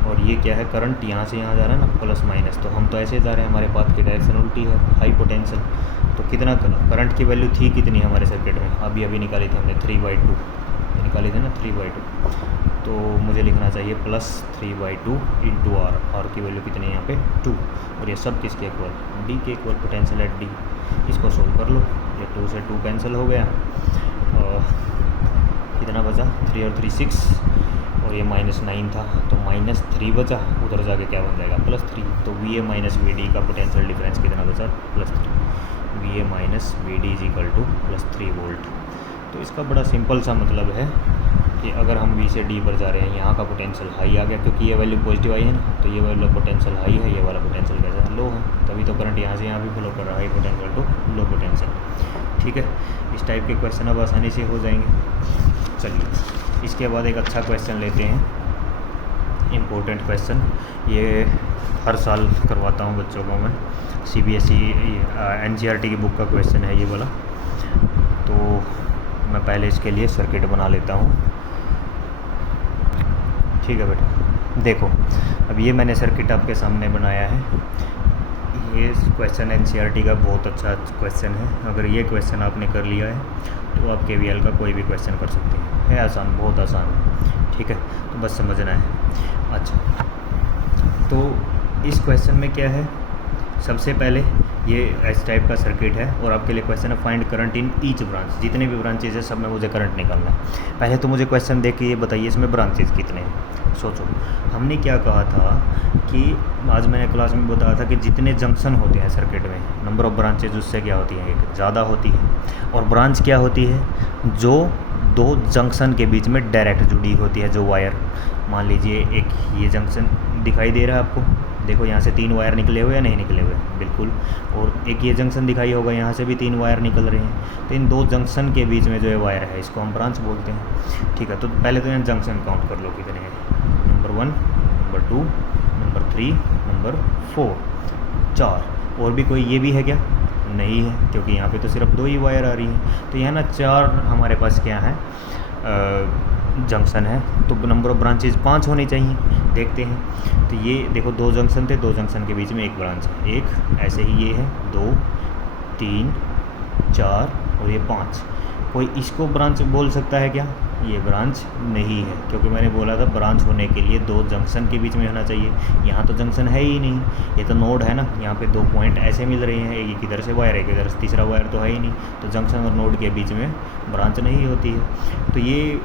और ये क्या है, करंट यहाँ से यहाँ जा रहा है ना, प्लस माइनस, तो हम तो ऐसे जा रहे हैं, हमारे पाथ की डायरेक्शन उल्टी है, हाई पोटेंशियल। तो कितना करंट की वैल्यू थी कितनी हमारे सर्किट में, अभी निकाली थी हमने, 3/2 निकाली थी ना, 3/2। तो मुझे लिखना चाहिए +3/2 × R। R की वैल्यू कितनी है यहाँ पे, 2, और ये सब किसके इक्वल, D के इक्वल, पोटेंशियल एट D। इसको सोल्व कर लो, ये 2 से 2 कैंसिल हो गया, कितना बचा, 3 और 3 6, और ये -9 था, तो -3 बचा, उधर जाके क्या बन जाएगा, +3। तो VA - VD का पोटेंशियल डिफरेंस कितना बचा, +3। VA - VD = +3 volt. तो इसका बड़ा सिंपल सा मतलब है कि अगर हम B से D पर जा रहे हैं, यहाँ का पोटेंशियल हाई आ गया, क्योंकि ये वैल्यू पॉजिटिव आई है ना, तो ये वाला पोटेंशियल हाई है, ये वाला पोटेंशियल कैसा है, लो है, तभी तो करंट यहाँ से यहाँ भी फ्लो कर रहा है, high potential to low potential. ठीक है, इस टाइप के क्वेश्चन अब आसानी से हो जाएंगे। चलिए, इसके बाद एक अच्छा क्वेश्चन लेते हैं, इम्पोर्टेंट क्वेश्चन। ये हर साल करवाता हूँ बच्चों को मैं, CBSE NCERT की बुक का क्वेश्चन है ये वाला। तो मैं पहले इसके लिए सर्किट बना लेता हूँ। ठीक है बेटा, देखो अब ये मैंने सर्किट आपके सामने बनाया है। ये क्वेश्चन NCERT का बहुत अच्छा क्वेश्चन है। अगर ये क्वेश्चन आपने कर लिया है तो आप KVL का कोई भी क्वेश्चन कर सकते हैं, है आसान, बहुत आसान। ठीक है, तो बस समझना है। अच्छा, तो इस क्वेश्चन में क्या है, सबसे पहले ये इस टाइप का सर्किट है और आपके लिए क्वेश्चन है find current in each branch. जितने भी ब्रांचेज है सब में मुझे करंट निकालना है। पहले तो मुझे क्वेश्चन देख के ये बताइए इसमें ब्रांचेज कितने हैं। सोचो, हमने क्या कहा था कि आज मैंने क्लास में बताया था कि जितने जंक्शन होते हैं सर्किट में, नंबर ऑफ ब्रांचेज उससे क्या होती है, एक ज़्यादा होती है। और ब्रांच क्या होती है, जो दो जंक्शन के बीच में डायरेक्ट जुड़ी होती है, जो वायर। मान लीजिए एक ये जंक्शन दिखाई दे रहा है आपको, देखो यहाँ से 3 वायर निकले हुए या नहीं निकले हुए, बिल्कुल। और एक ये जंक्शन दिखाई होगा, यहाँ से भी 3 वायर निकल रहे हैं। तो इन दो जंक्शन के बीच में जो है वायर है, इसको हम ब्रांच बोलते हैं। ठीक है, तो पहले तो यहाँ जंक्शन काउंट कर लो कितने हैं, नंबर 1, नंबर 2, नंबर 3, नंबर 4, 4। और भी कोई ये भी है क्या, नहीं है, क्योंकि यहाँ पे तो सिर्फ 2 ही वायर आ रही है। तो यहाँ ना 4 हमारे पास क्या है, जंक्शन है। तो नंबर ऑफ ब्रांचेज 5 होनी चाहिए। देखते हैं, तो ये देखो 2 जंक्शन थे, 2 जंक्शन के बीच में एक ब्रांच है, एक ऐसे ही ये है, 2, 3, 4 और ये 5। कोई इसको ब्रांच बोल सकता है क्या, ये ब्रांच नहीं है, क्योंकि मैंने बोला था ब्रांच होने के लिए 2 जंक्शन के बीच में होना चाहिए। यहाँ तो जंक्शन है ही नहीं, ये तो नोड है ना, यहाँ पे 2 पॉइंट ऐसे मिल रहे हैं, एक इधर से वायर, एक इधर से, तीसरा वायर तो है ही नहीं। तो जंक्शन और नोड के बीच में ब्रांच नहीं होती है, तो ये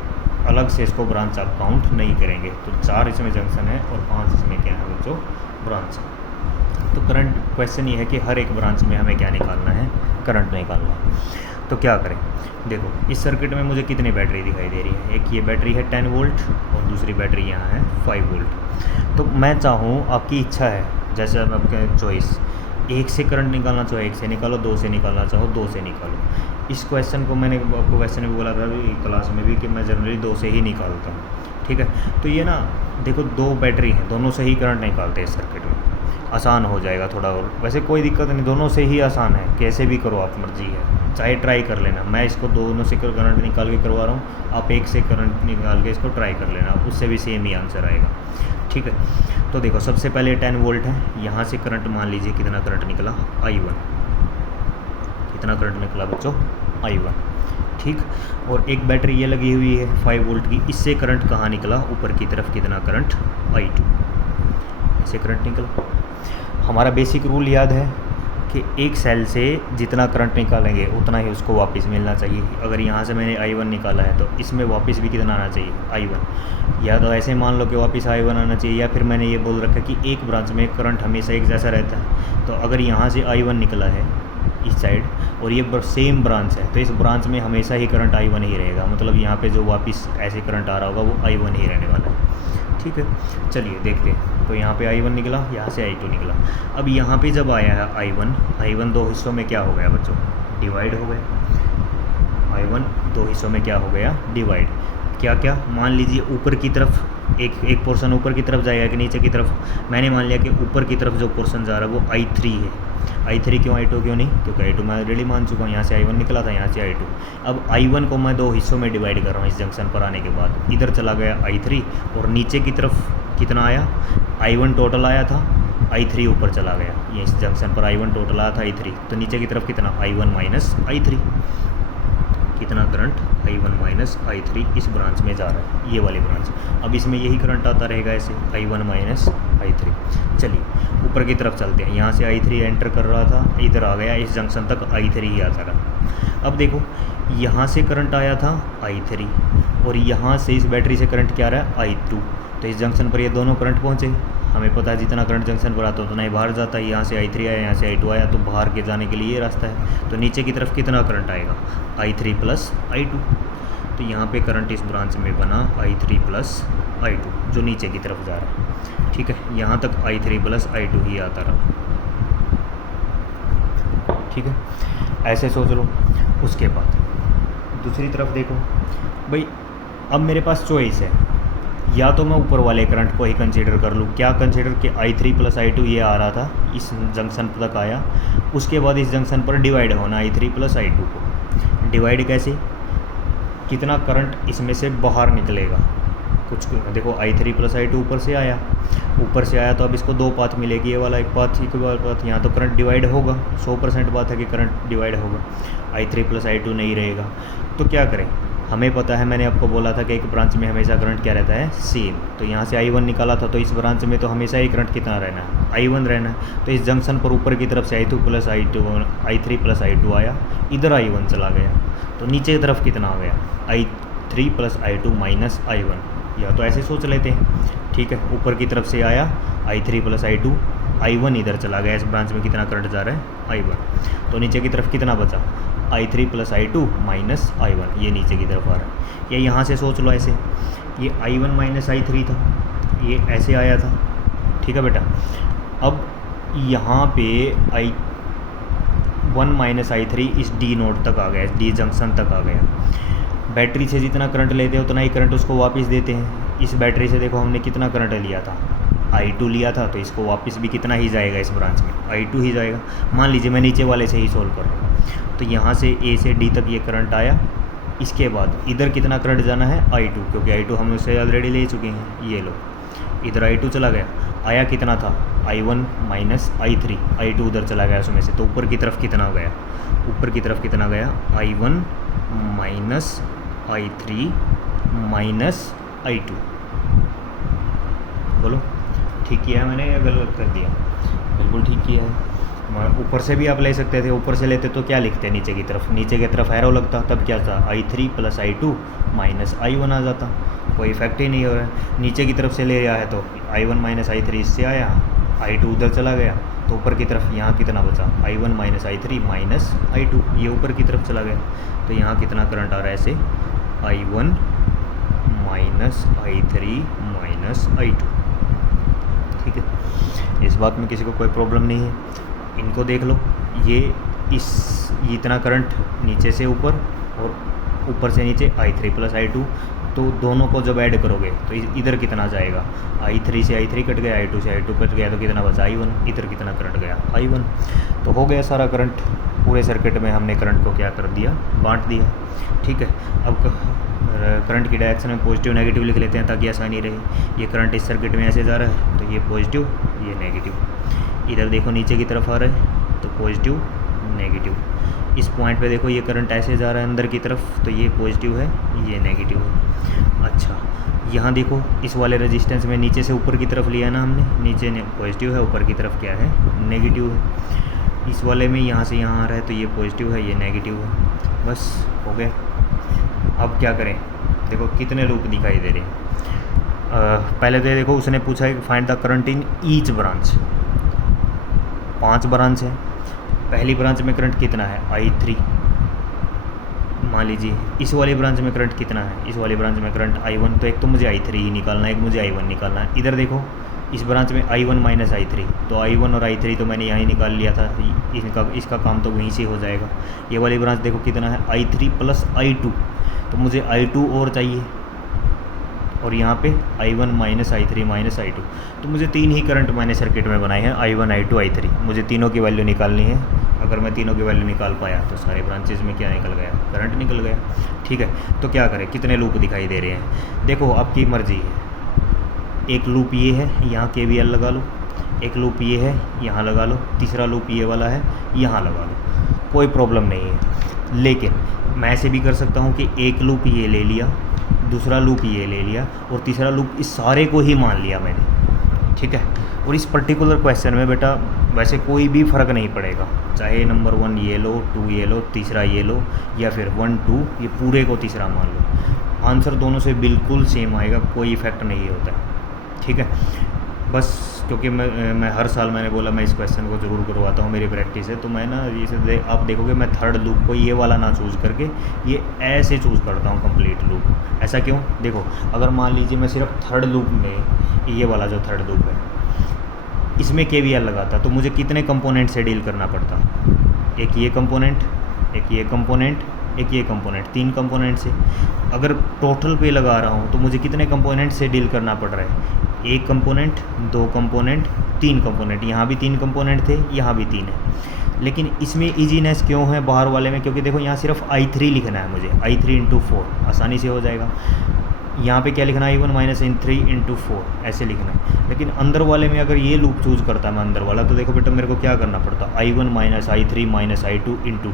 अलग से इसको ब्रांच आप काउंट नहीं करेंगे। तो 4 इसमें जंक्शन है और 5 इसमें क्या है बच्चों, ब्रांच है। तो करंट क्वेश्चन ये है कि हर एक ब्रांच में हमें क्या निकालना है, करंट निकालना है। तो क्या करें, देखो इस सर्किट में मुझे कितनी बैटरी दिखाई दे रही है, एक ये बैटरी है 10 वोल्ट और दूसरी बैटरी यहाँ है 5 वोल्ट। तो मैं चाहूँ, आपकी इच्छा है, जैसे आपके चॉइस, 1 से करंट निकालना चाहो 1 से निकालो, 2 से निकालना चाहो 2 से निकालो। इस क्वेश्चन को मैंने आपको क्वेश्चन में बोला था अभी क्लास में भी कि मैं जनरली 2 से ही निकालता हूँ। ठीक है, तो ये ना देखो 2 बैटरी हैं, दोनों से ही करंट निकालते हैं इस सर्किट में, आसान हो जाएगा थोड़ा। और वैसे कोई दिक्कत नहीं, दोनों से ही आसान है, कैसे भी करो आप, मर्जी है, चाहे ट्राई कर लेना। मैं इसको दोनों से करंट निकाल के करवा रहा हूँ, आप 1 से करंट निकाल के इसको ट्राई कर लेना, उससे भी सेम ही आंसर आएगा। ठीक है, तो देखो सबसे पहले 10 वोल्ट है, यहाँ से करंट मान लीजिए कितना करंट निकला, I1। कितना करंट निकला बच्चों, I1। ठीक, और एक बैटरी ये लगी हुई है 5 वोल्ट की, इससे करंट कहाँ निकला, ऊपर की तरफ, कितना करंट, I2। इससे करंट निकला। हमारा बेसिक रूल याद है कि एक सेल से जितना करंट निकालेंगे उतना ही उसको वापस मिलना चाहिए। अगर यहाँ से मैंने I1 निकाला है तो इसमें वापस भी कितना आना चाहिए, I1। या तो ऐसे मान लो कि वापस I1 आना चाहिए, या फिर मैंने ये बोल रखा कि एक ब्रांच में करंट हमेशा एक जैसा रहता है। तो अगर यहाँ से I1 निकला है इस साइड और ये सेम ब्रांच है, तो इस ब्रांच में हमेशा ही करंट I1 ही रहेगा। मतलब यहाँ पे जो वापस ऐसे करंट आ रहा होगा वो I1 ही रहने वाला है। ठीक है, चलिए देखते हैं। तो यहाँ पे I1 निकला, यहाँ से I2 निकला। अब यहाँ पे जब आया है I1 2 हिस्सों में क्या हो गया बच्चों, डिवाइड हो गया। I1 2 हिस्सों में क्या हो गया, डिवाइड। क्या क्या, मान लीजिए ऊपर की तरफ एक पोर्शन ऊपर की तरफ जाएगा कि नीचे की तरफ। मैंने मान लिया कि ऊपर की तरफ जो पोर्शन जा रहा है वो I3 है। I3 क्यों, I2 क्यों नहीं, क्योंकि I2 मैं ऑलरेडी मान चुका हूँ। यहाँ से I1 निकला था, यहाँ से I2। अब I1 को मैं 2 हिस्सों में डिवाइड कर रहा हूँ इस जंक्शन पर आने के बाद। इधर चला गया I3 और नीचे की तरफ कितना आया, I1 टोटल आया था, I3 ऊपर चला गया। ये इस जंक्शन पर I1 टोटल आया था I3, तो नीचे की तरफ कितना, I1 माइनस I3। कितना करंट, I1 माइनस I3 इस ब्रांच में जा रहा है, ये वाली ब्रांच। अब इसमें यही करंट आता रहेगा ऐसे, I1 माइनस I3। चलिए ऊपर की तरफ चलते हैं। यहाँ से I3 एंटर कर रहा था, इधर आ गया, इस जंक्शन तक I3 ही आता रहा। अब देखो यहाँ से करंट आया था I3 और यहाँ से इस बैटरी से करंट क्या आ रहा है, I2। तो इस जंक्शन पर ये दोनों करंट पहुँचे। हमें पता है जितना करंट जंक्शन पर आता है उतना ही बाहर जाता है। यहाँ से I3 आया, यहाँ से I2 आया, तो बाहर के जाने के लिए ये रास्ता है। तो नीचे की तरफ कितना करंट आएगा, I3 प्लस I2। तो यहाँ पे करंट इस ब्रांच में बना I3 प्लस I2 जो नीचे की तरफ जा रहा है। ठीक है, यहाँ तक I3 प्लस I2 ही आता रहा। ठीक है, ऐसे सोच लो। उसके बाद दूसरी तरफ देखो भाई, अब मेरे पास चॉइस है, या तो मैं ऊपर वाले करंट को ही कंसीडर कर लूँ। क्या कंसीडर कि I3 प्लस I2 ये आ रहा था, इस जंक्शन तक आया, उसके बाद इस जंक्शन पर डिवाइड होना I3 प्लस I2 को। डिवाइड कैसे, कितना करंट इसमें से बाहर निकलेगा। कुछ देखो I3 प्लस I2 ऊपर से आया, तो अब इसको 2 पाथ मिलेगी, ये वाला एक पाथ, एक पाथ। यहाँ तो करंट डिवाइड होगा, 100% बात है कि करंट डिवाइड होगा। I3 प्लस I2 नहीं रहेगा, तो क्या करें, हमें पता है, मैंने आपको बोला था कि एक ब्रांच में हमेशा करंट क्या रहता है, सेम। तो यहाँ से I1 निकाला था, तो इस ब्रांच में तो हमेशा ही करंट कितना रहना है, I1 रहना है। तो इस जंक्शन पर ऊपर की तरफ से I2 plus I3 plus I2 आया, इधर I1 चला गया, तो नीचे की तरफ कितना आ गया, I3 plus I2 minus I1। या तो ऐसे सोच लेते हैं, ठीक है। ऊपर की तरफ से आया I3 प्लस I2, I1 इधर चला गया, इस ब्रांच में कितना करंट जा रहा है, I1। तो नीचे की तरफ कितना बचा, I3 plus I2 minus I1, ये नीचे की तरफ आ रहा है। या यहाँ से सोच लो ऐसे, ये I1 माइनस I3 था, ये ऐसे आया था, ठीक है बेटा। अब यहाँ पे I1 माइनस I3 इस D नोड तक आ गया, इस D जंक्शन तक आ गया। बैटरी से जितना करंट लेते हैं उतना ही करंट उसको वापस देते हैं। इस बैटरी से देखो हमने कितना करंट लिया था, I2 लिया था, तो इसको वापस भी कितना ही जाएगा, इस ब्रांच में I2 ही जाएगा। मान लीजिए मैं नीचे वाले से ही सोल्व कर रहा हूँ, तो यहाँ से A से D तक ये करंट आया, इसके बाद इधर कितना करंट जाना है, I2, क्योंकि I2 हम उससे ऑलरेडी ले चुके हैं। ये लो, इधर I2 चला गया, आया कितना था, I1 माइनस I3, I2 उधर चला गया उसमें से, तो ऊपर की तरफ कितना गया, ऊपर की तरफ कितना गया, I1 minus I3 minus I2। बोलो ठीक किया है मैंने या गलत कर दिया, बिल्कुल ठीक किया है। ऊपर से भी आप ले सकते थे, ऊपर से लेते तो क्या लिखते, नीचे की तरफ एरो लगता, तब क्या था, I3 plus I2 minus I1 आ जाता, कोई इफेक्ट ही नहीं हो रहा है। नीचे की तरफ से ले रहा है तो I1 माइनस I3 इससे आया, I2 उधर चला गया, तो ऊपर की तरफ यहाँ कितना बचा, I1 minus I3 minus I2, ये ऊपर की तरफ चला गया। तो यहाँ कितना करंट आ रहा है ऐसे, I1 minus I3 minus I2, ठीक है। इस बात में किसी को कोई प्रॉब्लम नहीं है। इनको देख लो, ये इतना करंट नीचे से ऊपर और ऊपर से नीचे I3 प्लस I2, तो दोनों को जब ऐड करोगे तो इधर कितना जाएगा, I3 से I3 कट गया, I2 से I2 कट गया, तो कितना बचा, I1। इधर कितना करंट गया, I1। तो हो गया सारा करंट, पूरे सर्किट में हमने करंट को क्या कर दिया, बांट दिया, ठीक है। अब करंट की डायरेक्शन में पॉजिटिव नेगेटिव लिख लेते हैं ताकि आसानी रहे। ये करंट इस सर्किट में ऐसे जा रहा है, तो ये पॉजिटिव, ये नेगेटिव। इधर देखो नीचे की तरफ आ रहा है, तो पॉजिटिव नेगेटिव। इस पॉइंट पे देखो ये करंट ऐसे जा रहा है अंदर की तरफ, तो ये पॉजिटिव है, ये नेगेटिव है। अच्छा, यहाँ देखो इस वाले रेजिस्टेंस में नीचे से ऊपर की तरफ लिया ना हमने, नीचे पॉजिटिव है, ऊपर की तरफ क्या है, नेगेटिव है। इस वाले में यहाँ से यहाँ आ रहा है, तो ये पॉजिटिव है, ये नेगेटिव है। बस हो गया। अब क्या करें, देखो कितने लूप दिखाई दे रहे हैं। पहले तो देखो उसने पूछा है find the current in each branch, 5 branch है। पहली ब्रांच में करंट कितना है, I3 मान लीजिए। इस वाली ब्रांच में करंट कितना है, इस वाली ब्रांच में करंट I1, तो एक तो मुझे I3 ही निकालना है, एक मुझे I1 निकालना है। इधर देखो इस ब्रांच में I1 माइनस I3, तो I1 और I3 तो मैंने यहाँ ही निकाल लिया था, इसका काम तो वहीं से हो जाएगा। ये वाली ब्रांच देखो कितना है, I3 प्लस I2, तो मुझे I2 और चाहिए, और यहाँ पे I1 minus I3 minus I2, तो मुझे 3 ही करंट मैंने सर्किट में बनाए हैं, I1 I2 I3। मुझे तीनों की वैल्यू निकालनी है। अगर मैं तीनों की वैल्यू निकाल पाया तो सारे ब्रांचेज में क्या निकल गया, करंट निकल गया, ठीक है। तो क्या करें, कितने लूप दिखाई दे रहे हैं, देखो आपकी मर्जी है। एक लूप ये है, यहाँ KVL लगा लो, एक लूप ये है, यहाँ लगा लो, तीसरा लूप ये वाला है, यहाँ लगा लो, कोई प्रॉब्लम नहीं है। लेकिन मैं ऐसे भी कर सकता हूँ कि एक लूप ये ले लिया, दूसरा लूप ये ले लिया, और तीसरा लूप इस सारे को ही मान लिया मैंने, ठीक है। और इस पर्टिकुलर क्वेश्चन में बेटा वैसे कोई भी फ़र्क नहीं पड़ेगा, चाहे नंबर 1 ये लो, 2 ये लो, तीसरा ये लो, या फिर 1 2 ये पूरे को तीसरा मान लो, आंसर दोनों से बिल्कुल सेम आएगा, कोई इफेक्ट नहीं होता है, ठीक है। बस क्योंकि मैं हर साल मैंने बोला मैं इस क्वेश्चन को ज़रूर करवाता हूँ, मेरी प्रैक्टिस है, तो मैं ना जैसे आप देखोगे मैं थर्ड लूप को ये वाला ना चूज़ करके ये ऐसे चूज़ करता हूँ कंप्लीट लूप। ऐसा क्यों, देखो अगर मान लीजिए मैं सिर्फ थर्ड लूप में ये वाला जो थर्ड लूप है इसमें KVL लगाता, तो मुझे कितने कंपोनेंट से डील करना पड़ता, एक ये कंपोनेंट, एक ये कंपोनेंट, एक ये कंपोनेंट, 3 कंपोनेंट से। अगर टोटल पे लगा रहा हूँ तो मुझे कितने कंपोनेंट से डील करना पड़ रहा है, एक कंपोनेंट, 2 कंपोनेंट, 3 कंपोनेंट। यहाँ भी 3 कंपोनेंट थे, यहाँ भी 3 है। लेकिन इसमें ईजीनेस क्यों है बाहर वाले में, क्योंकि देखो यहाँ सिर्फ I3 लिखना है मुझे, I3 × 4 आसानी से हो जाएगा। यहाँ पे क्या लिखना है, I1 माइनस I3 × 4 ऐसे लिखना है। लेकिन अंदर वाले में अगर ये लूप चूज़ करता मैं अंदर वाला, तो देखो बेटा मेरे को क्या करना पड़ता, I1 minus I3 minus I2 × 2,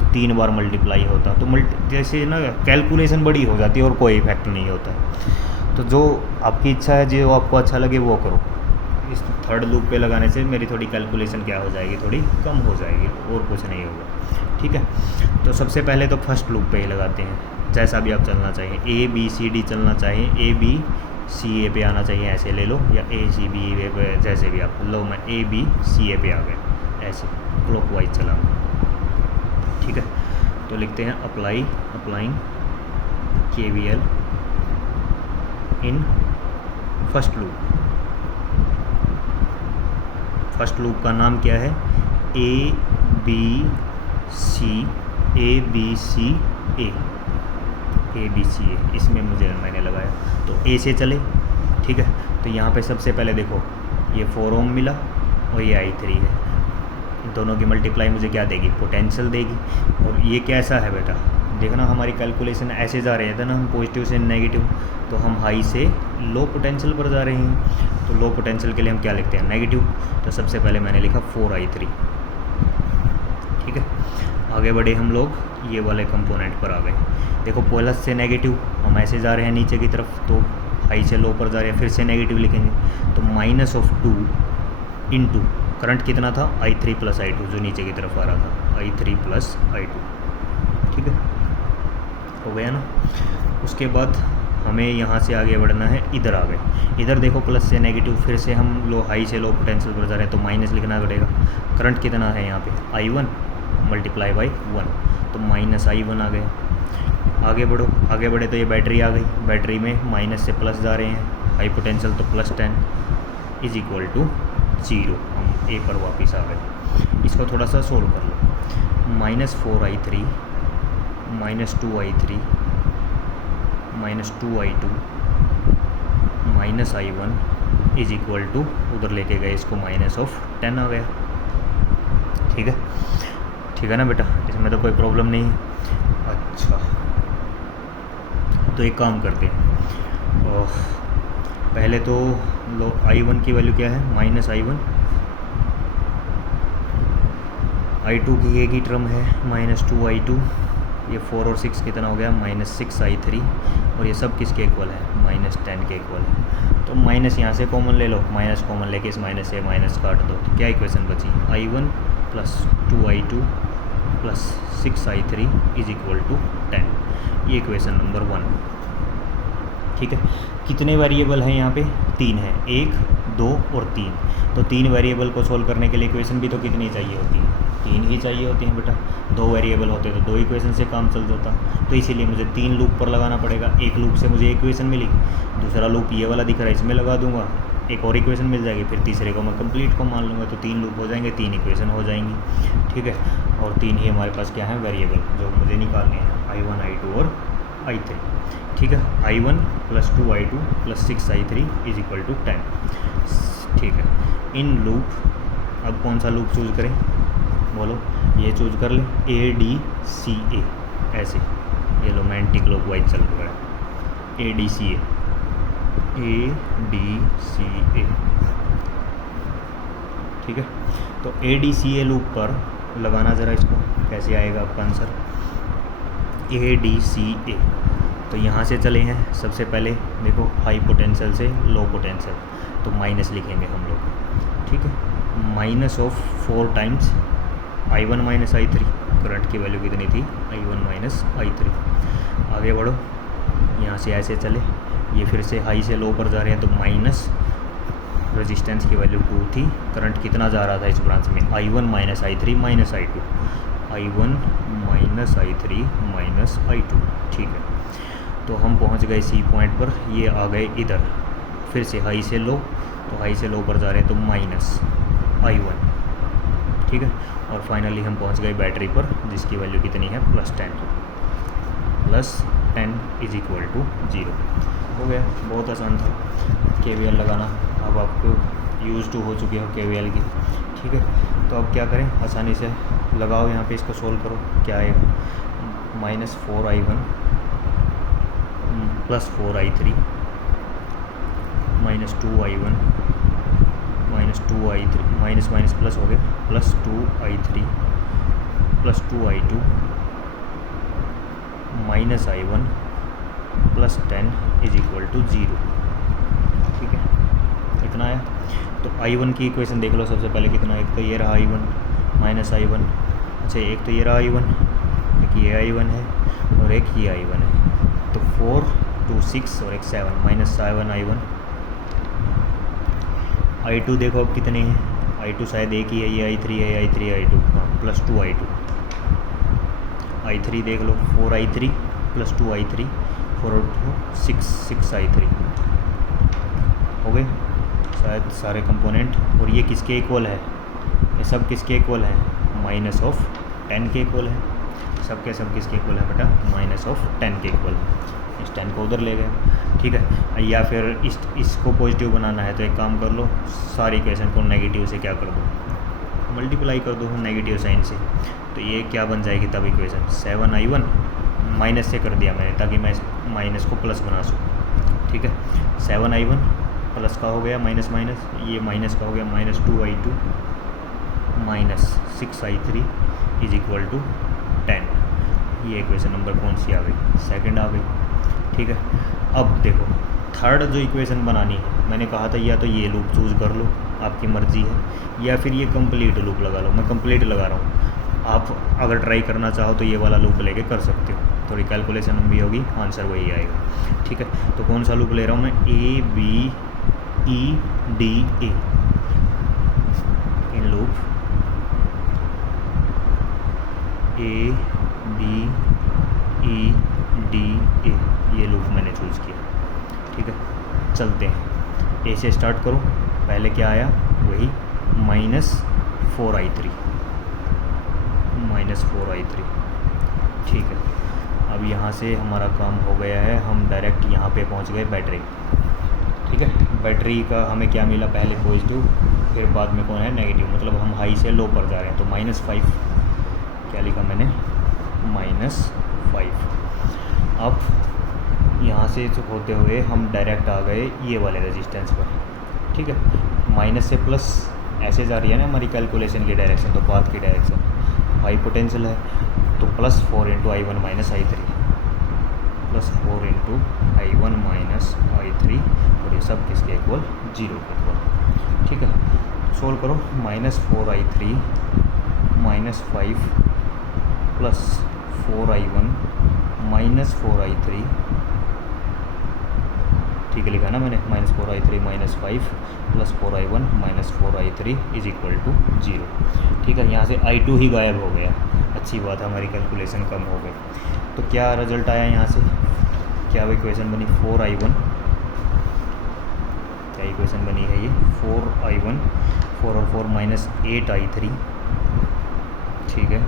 तो 3 बार मल्टीप्लाई होता, तो जैसे ना कैलकुलेशन बड़ी हो जाती है और कोई इफेक्ट नहीं होता है। तो जो आपकी इच्छा है, जो आपको अच्छा लगे वो करो। इस थर्ड लूप पे लगाने से मेरी थोड़ी कैलकुलेशन क्या हो जाएगी, थोड़ी कम हो जाएगी, और कुछ नहीं होगा। ठीक है, तो सबसे पहले तो फर्स्ट लूप पे ही लगाते हैं। जैसा भी आप चलना चाहिए, ए बी सी डी चलना चाहिए, ए बी सी ए पे आना चाहिए, ऐसे ले लो, या ए सी बी ए पे, जैसे भी आप लो। मैं ए बी सी ए पे आ गया, ऐसे क्लॉकवाइज चला। ठीक है, तो लिखते हैं applying KVL in first loop. First loop का नाम क्या है? ए बी सी ए, इसमें मैंने लगाया, तो ए से चले। ठीक है, तो यहाँ पे सबसे पहले देखो, ये 4 ओम मिला और ये I3 है। इन दोनों की मल्टीप्लाई मुझे क्या देगी? पोटेंशियल देगी। और ये कैसा है बेटा, देखना हमारी कैलकुलेशन ऐसे जा रहे थे ना, हम पॉजिटिव से नेगेटिव, तो हम हाई से लो पोटेंशियल पर जा रहे हैं। तो लो पोटेंशियल के लिए हम क्या लिखते हैं? नेगेटिव। तो सबसे पहले मैंने लिखा 4I3। ठीक है, आगे बढ़े हम लोग, ये वाले कंपोनेंट पर आ गए। देखो प्लस से नेगेटिव, हम ऐसे जा रहे हैं नीचे की तरफ, तो हाई से लो पर जा रहे हैं, फिर से नेगेटिव लिखेंगे, तो -2 इंटू करंट कितना था? I3 + I2, जो नीचे की तरफ आ रहा था, I3 + I2। ठीक है, हो गया ना। उसके बाद हमें यहाँ से आगे बढ़ना है, इधर आ गए। इधर देखो प्लस से नेगेटिव, फिर से हम हाई से लो पोटेंशियल पर जा रहे हैं, तो माइनस लिखना पड़ेगा। करंट कितना है यहाँ पे? I1 × 1, तो -I1 आ गया। आगे बढ़े तो ये बैटरी आ गई। बैटरी में माइनस से प्लस जा रहे हैं, हाई पोटेंशियल, तो +10 = 0। हम ए पर वापस आ गए। इसको थोड़ा सा सोल्व कर लो। -4I3 -2I3 -2I2 -I1 = उधर लेके गए इसको -10 आ गया। ठीक है ना बेटा, इसमें तो कोई प्रॉब्लम नहीं है। अच्छा, तो एक काम करते हैं, और पहले तो लो I1 की वैल्यू क्या है? -I1। I2 की एक ही टर्म है, -2I2। ये 4 और 6 कितना हो गया? -6I3। और ये सब किसके इक्वल है? -10 के इक्वल है। तो माइनस यहाँ से कॉमन ले लो, माइनस कॉमन लेके इस माइनस से माइनस काट दो, तो क्या इक्वेशन बची? I1 + 2I2 + 6I3 = 10। ये इक्वेशन नंबर 1। ठीक है, कितने वेरिएबल हैं यहाँ पे? 3 हैं, 1, 2 और 3। तो 3 वेरिएबल को सोल्व करने के लिए इक्वेशन भी तो कितनी चाहिए होती है? 3 ही चाहिए होती हैं बेटा। 2 वेरिएबल होते तो 2 इक्वेशन से काम चल जाता। तो इसीलिए मुझे 3 लूप पर लगाना पड़ेगा। एक लूप से मुझे इक्वेशन मिली, दूसरा लूप ये वाला दिख रहा है, इसमें लगा दूंगा, एक और इक्वेशन मिल जाएगी, फिर तीसरे को मैं कंप्लीट को मान लूँगा। तो 3 लूप हो जाएंगे, 3 इक्वेशन हो जाएंगी। ठीक है, और 3 ही हमारे पास क्या है? वेरिएबल, जो मुझे निकालने हैं, I1, I2 और I3। ठीक है, I1 + 2I2 + 6I3 = 10। ठीक है, इन लूप, अब कौन सा लूप चूज़ करें? बोलो, ये चूज़ कर ले, ADCA, ऐसे। ये लो, मैं एंटी क्लॉकवाइज चल रहा है, ADCA। ठीक है, तो ADCA लूप पर लगाना ज़रा इसको, कैसे आएगा आपका आंसर? ADCA, तो यहाँ से चले हैं। सबसे पहले देखो, हाई पोटेंशियल से लो पोटेंशियल, तो माइनस लिखेंगे हम लोग। ठीक है, -4 टाइम्स I1 - I3। करंट की वैल्यू कितनी थी? I1 - I3। आगे बढ़ो, यहाँ से ऐसे चले, ये फिर से हाई से लो पर जा रहे हैं, तो माइनस, रेजिस्टेंस की वैल्यू 2 थी। करंट कितना जा रहा था इस ब्रांच में? I1 - I3 - I2, I1 - I3 - I2। ठीक है, तो हम पहुंच गए सी पॉइंट पर। ये आ गए इधर, फिर से हाई से लो, तो हाई से लो पर जा रहे हैं, तो -I1। ठीक है, और फाइनली हम पहुंच गए बैटरी पर, जिसकी वैल्यू कितनी है? +10 = 0। हो गया, बहुत आसान था KVL लगाना। अब आपको यूज़ टू हो चुके हो KVL की। ठीक है, तो अब क्या करें? आसानी से लगाओ, यहाँ पे इसको सोल्व करो। क्या आएगा? -4I1 + 4I3 -2I1 -2I3, minus minus plus हो गया, +2I3 + 2I2 minus I1 plus 10 is equal to 0। ठीक है, इतना है। तो I1 की इक्वेशन देख लो सबसे पहले कितना है। एक तो ये रहा I1 माइनस I1, अच्छा एक तो ये रहा I1, एक ये I1 है और एक ये I1 है। तो 4 2 6 और एक 7 माइनस 7 I1। I2 देखो अब कितने हैं, I2 शायद एक ही है, ये I3 है, I3 I2, हाँ प्लस 2 I2। I3 देख लो 4 I3 प्लस 2 I3, 4 और 2 6 I3 हो गए शायद सारे कंपोनेंट। और ये किसके इक्वल है, ये सब किसके इक्वल है, माइनस ऑफ 10 के इक्वल है। सब के सब किसके इक्वल है बेटा, माइनस ऑफ 10 के इक्वल है। इस 10 को उधर ले गए। ठीक है, या फिर इसको पॉजिटिव बनाना है तो एक काम कर लो, सारी इक्वेशन को नेगेटिव से क्या कर दो, मल्टीप्लाई कर दो नेगेटिव साइन से। तो ये क्या बन जाएगी तब इक्वेशन, 7I1 माइनस से कर दिया मैंने ताकि मैं माइनस को प्लस बना सकूँ। ठीक है, 7I1 प्लस का हो गया माइनस माइनस, ये माइनस का हो गया minus 2I2 minus 6I3 is equal to 10। ये इक्वेशन नंबर कौन सी आ गई, सेकंड आ गई। ठीक है, अब देखो थर्ड जो इक्वेशन बनानी है, मैंने कहा था या तो ये लूप चूज़ कर लो, आपकी मर्ज़ी है, या फिर ये कंप्लीट लूप लगा लो। मैं कंप्लीट लगा रहा हूँ, आप अगर ट्राई करना चाहो तो ये वाला लूप लेके कर सकते हो, थोड़ी कैलकुलेशन भी होगी, आंसर वही आएगा। ठीक है, तो कौन सा लूप ले रहा हूँ मैं, ABEDA इन लूप ABEDA, ये लूप मैंने चूज़ किया। ठीक है, चलते हैं, ए से स्टार्ट करो। पहले क्या आया, वही माइनस 4I3 माइनस 4I3। ठीक है, अब यहाँ से हमारा काम हो गया है, हम डायरेक्ट यहाँ पे पहुँच गए बैटरी। ठीक है, बैटरी का हमें क्या मिला, पहले पॉजिटिव फिर बाद में कौन है, नेगेटिव, मतलब हम हाई से लो पर जा रहे हैं। तो -5, क्या लिखा मैंने, -5। अब यहाँ से होते हुए हम डायरेक्ट आ गए ये वाले रेजिस्टेंस पर। ठीक है, माइनस से प्लस ऐसे जा रही है ना हमारी कैलकुलेशन की डायरेक्शन, तो पाथ की डायरेक्शन हाई पोटेंशियल है, तो +4 × I1 - I3 +4 × I1 - I3, और ये सब किसके इक्वल, 0 के इक्वल। ठीक है, सोल्व करो, -4I3 -5 +4I1 -4I3, ठीक है लिखा ना मैंने, -4I3 -5 +4I1 -4I3 is equal to 0। ठीक है, यहाँ से I2 ही गायब हो गया, अच्छी बात है, हमारी कैलकुलेशन कम हो गई। तो क्या रिजल्ट आया यहाँ से, क्या इक्वेशन बनी, 4I1, क्या इक्वेशन बनी है ये, 4I1, 4 और 4 -8I3। ठीक है,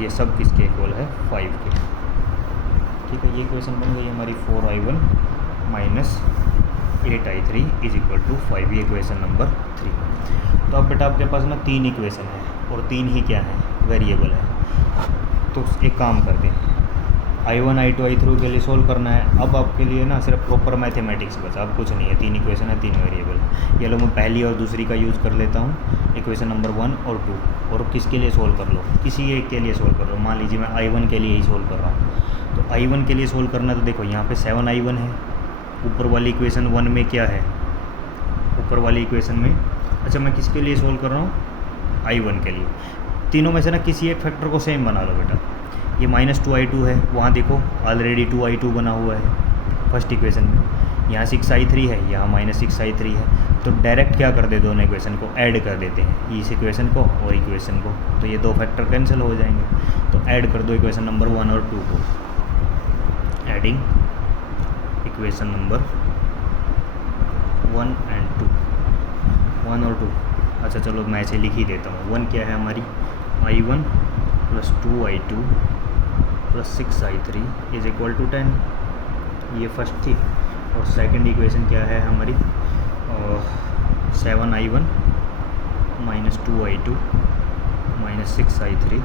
ये सब किसके इक्वल है, 5 के। ठीक है, ये इक्वेशन बन गई हमारी 4I1 -8I3 is equal to 5, ये इक्वेशन नंबर 3। तो अब बेटा आपके पास ना 3 इक्वेशन है, और 3 ही क्या है, वेरिएबल है। तो एक काम करते हैं, I1 I2 I3 के लिए सोल्व करना है। अब आपके लिए ना सिर्फ प्रॉपर मैथमेटिक्स बचा, अब कुछ नहीं है, 3 इक्वेशन है, 3 वेरिएबल। ये लो मैं पहली और दूसरी का यूज़ कर लेता हूँ, इक्वेशन नंबर 1 और 2, और किसके लिए सोल्व कर लो, किसी एक के लिए सोल्व कर लो। मान लीजिए मैं I1 के लिए ही सोल्व कर रहा हूँ, तो I1 के लिए सोल्व करना, तो देखो यहाँ पे 7I1 है, ऊपर वाली इक्वेशन 1 में क्या है, ऊपर वाली इक्वेशन में, अच्छा मैं किसके लिए सोल्व कर रहा हूँ, I1 के लिए। तीनों में से ना किसी एक फैक्टर को सेम बना लो बेटा। ये -2I2 है, वहाँ देखो ऑलरेडी 2I2 बना हुआ है फर्स्ट इक्वेशन में, यहाँ 6I3 है, यहाँ -6I3 है। तो डायरेक्ट क्या कर दे, दोनों इक्वेशन को ऐड कर देते हैं, इस इक्वेशन को और इक्वेशन को, तो ये दो फैक्टर कैंसिल हो जाएंगे। तो ऐड कर दो इक्वेशन नंबर 1 और 2 को, एडिंग इक्वेशन नंबर 1 and 2, 1 और 2। अच्छा चलो मैं ऐसे लिख ही देता हूँ। 1 क्या है हमारी, I1 + 2I2 + 6I3 is equal to 10, ये फर्स्ट थी। और सेकंड इक्वेशन क्या है हमारी, 7I1 - 2I2 - 6I3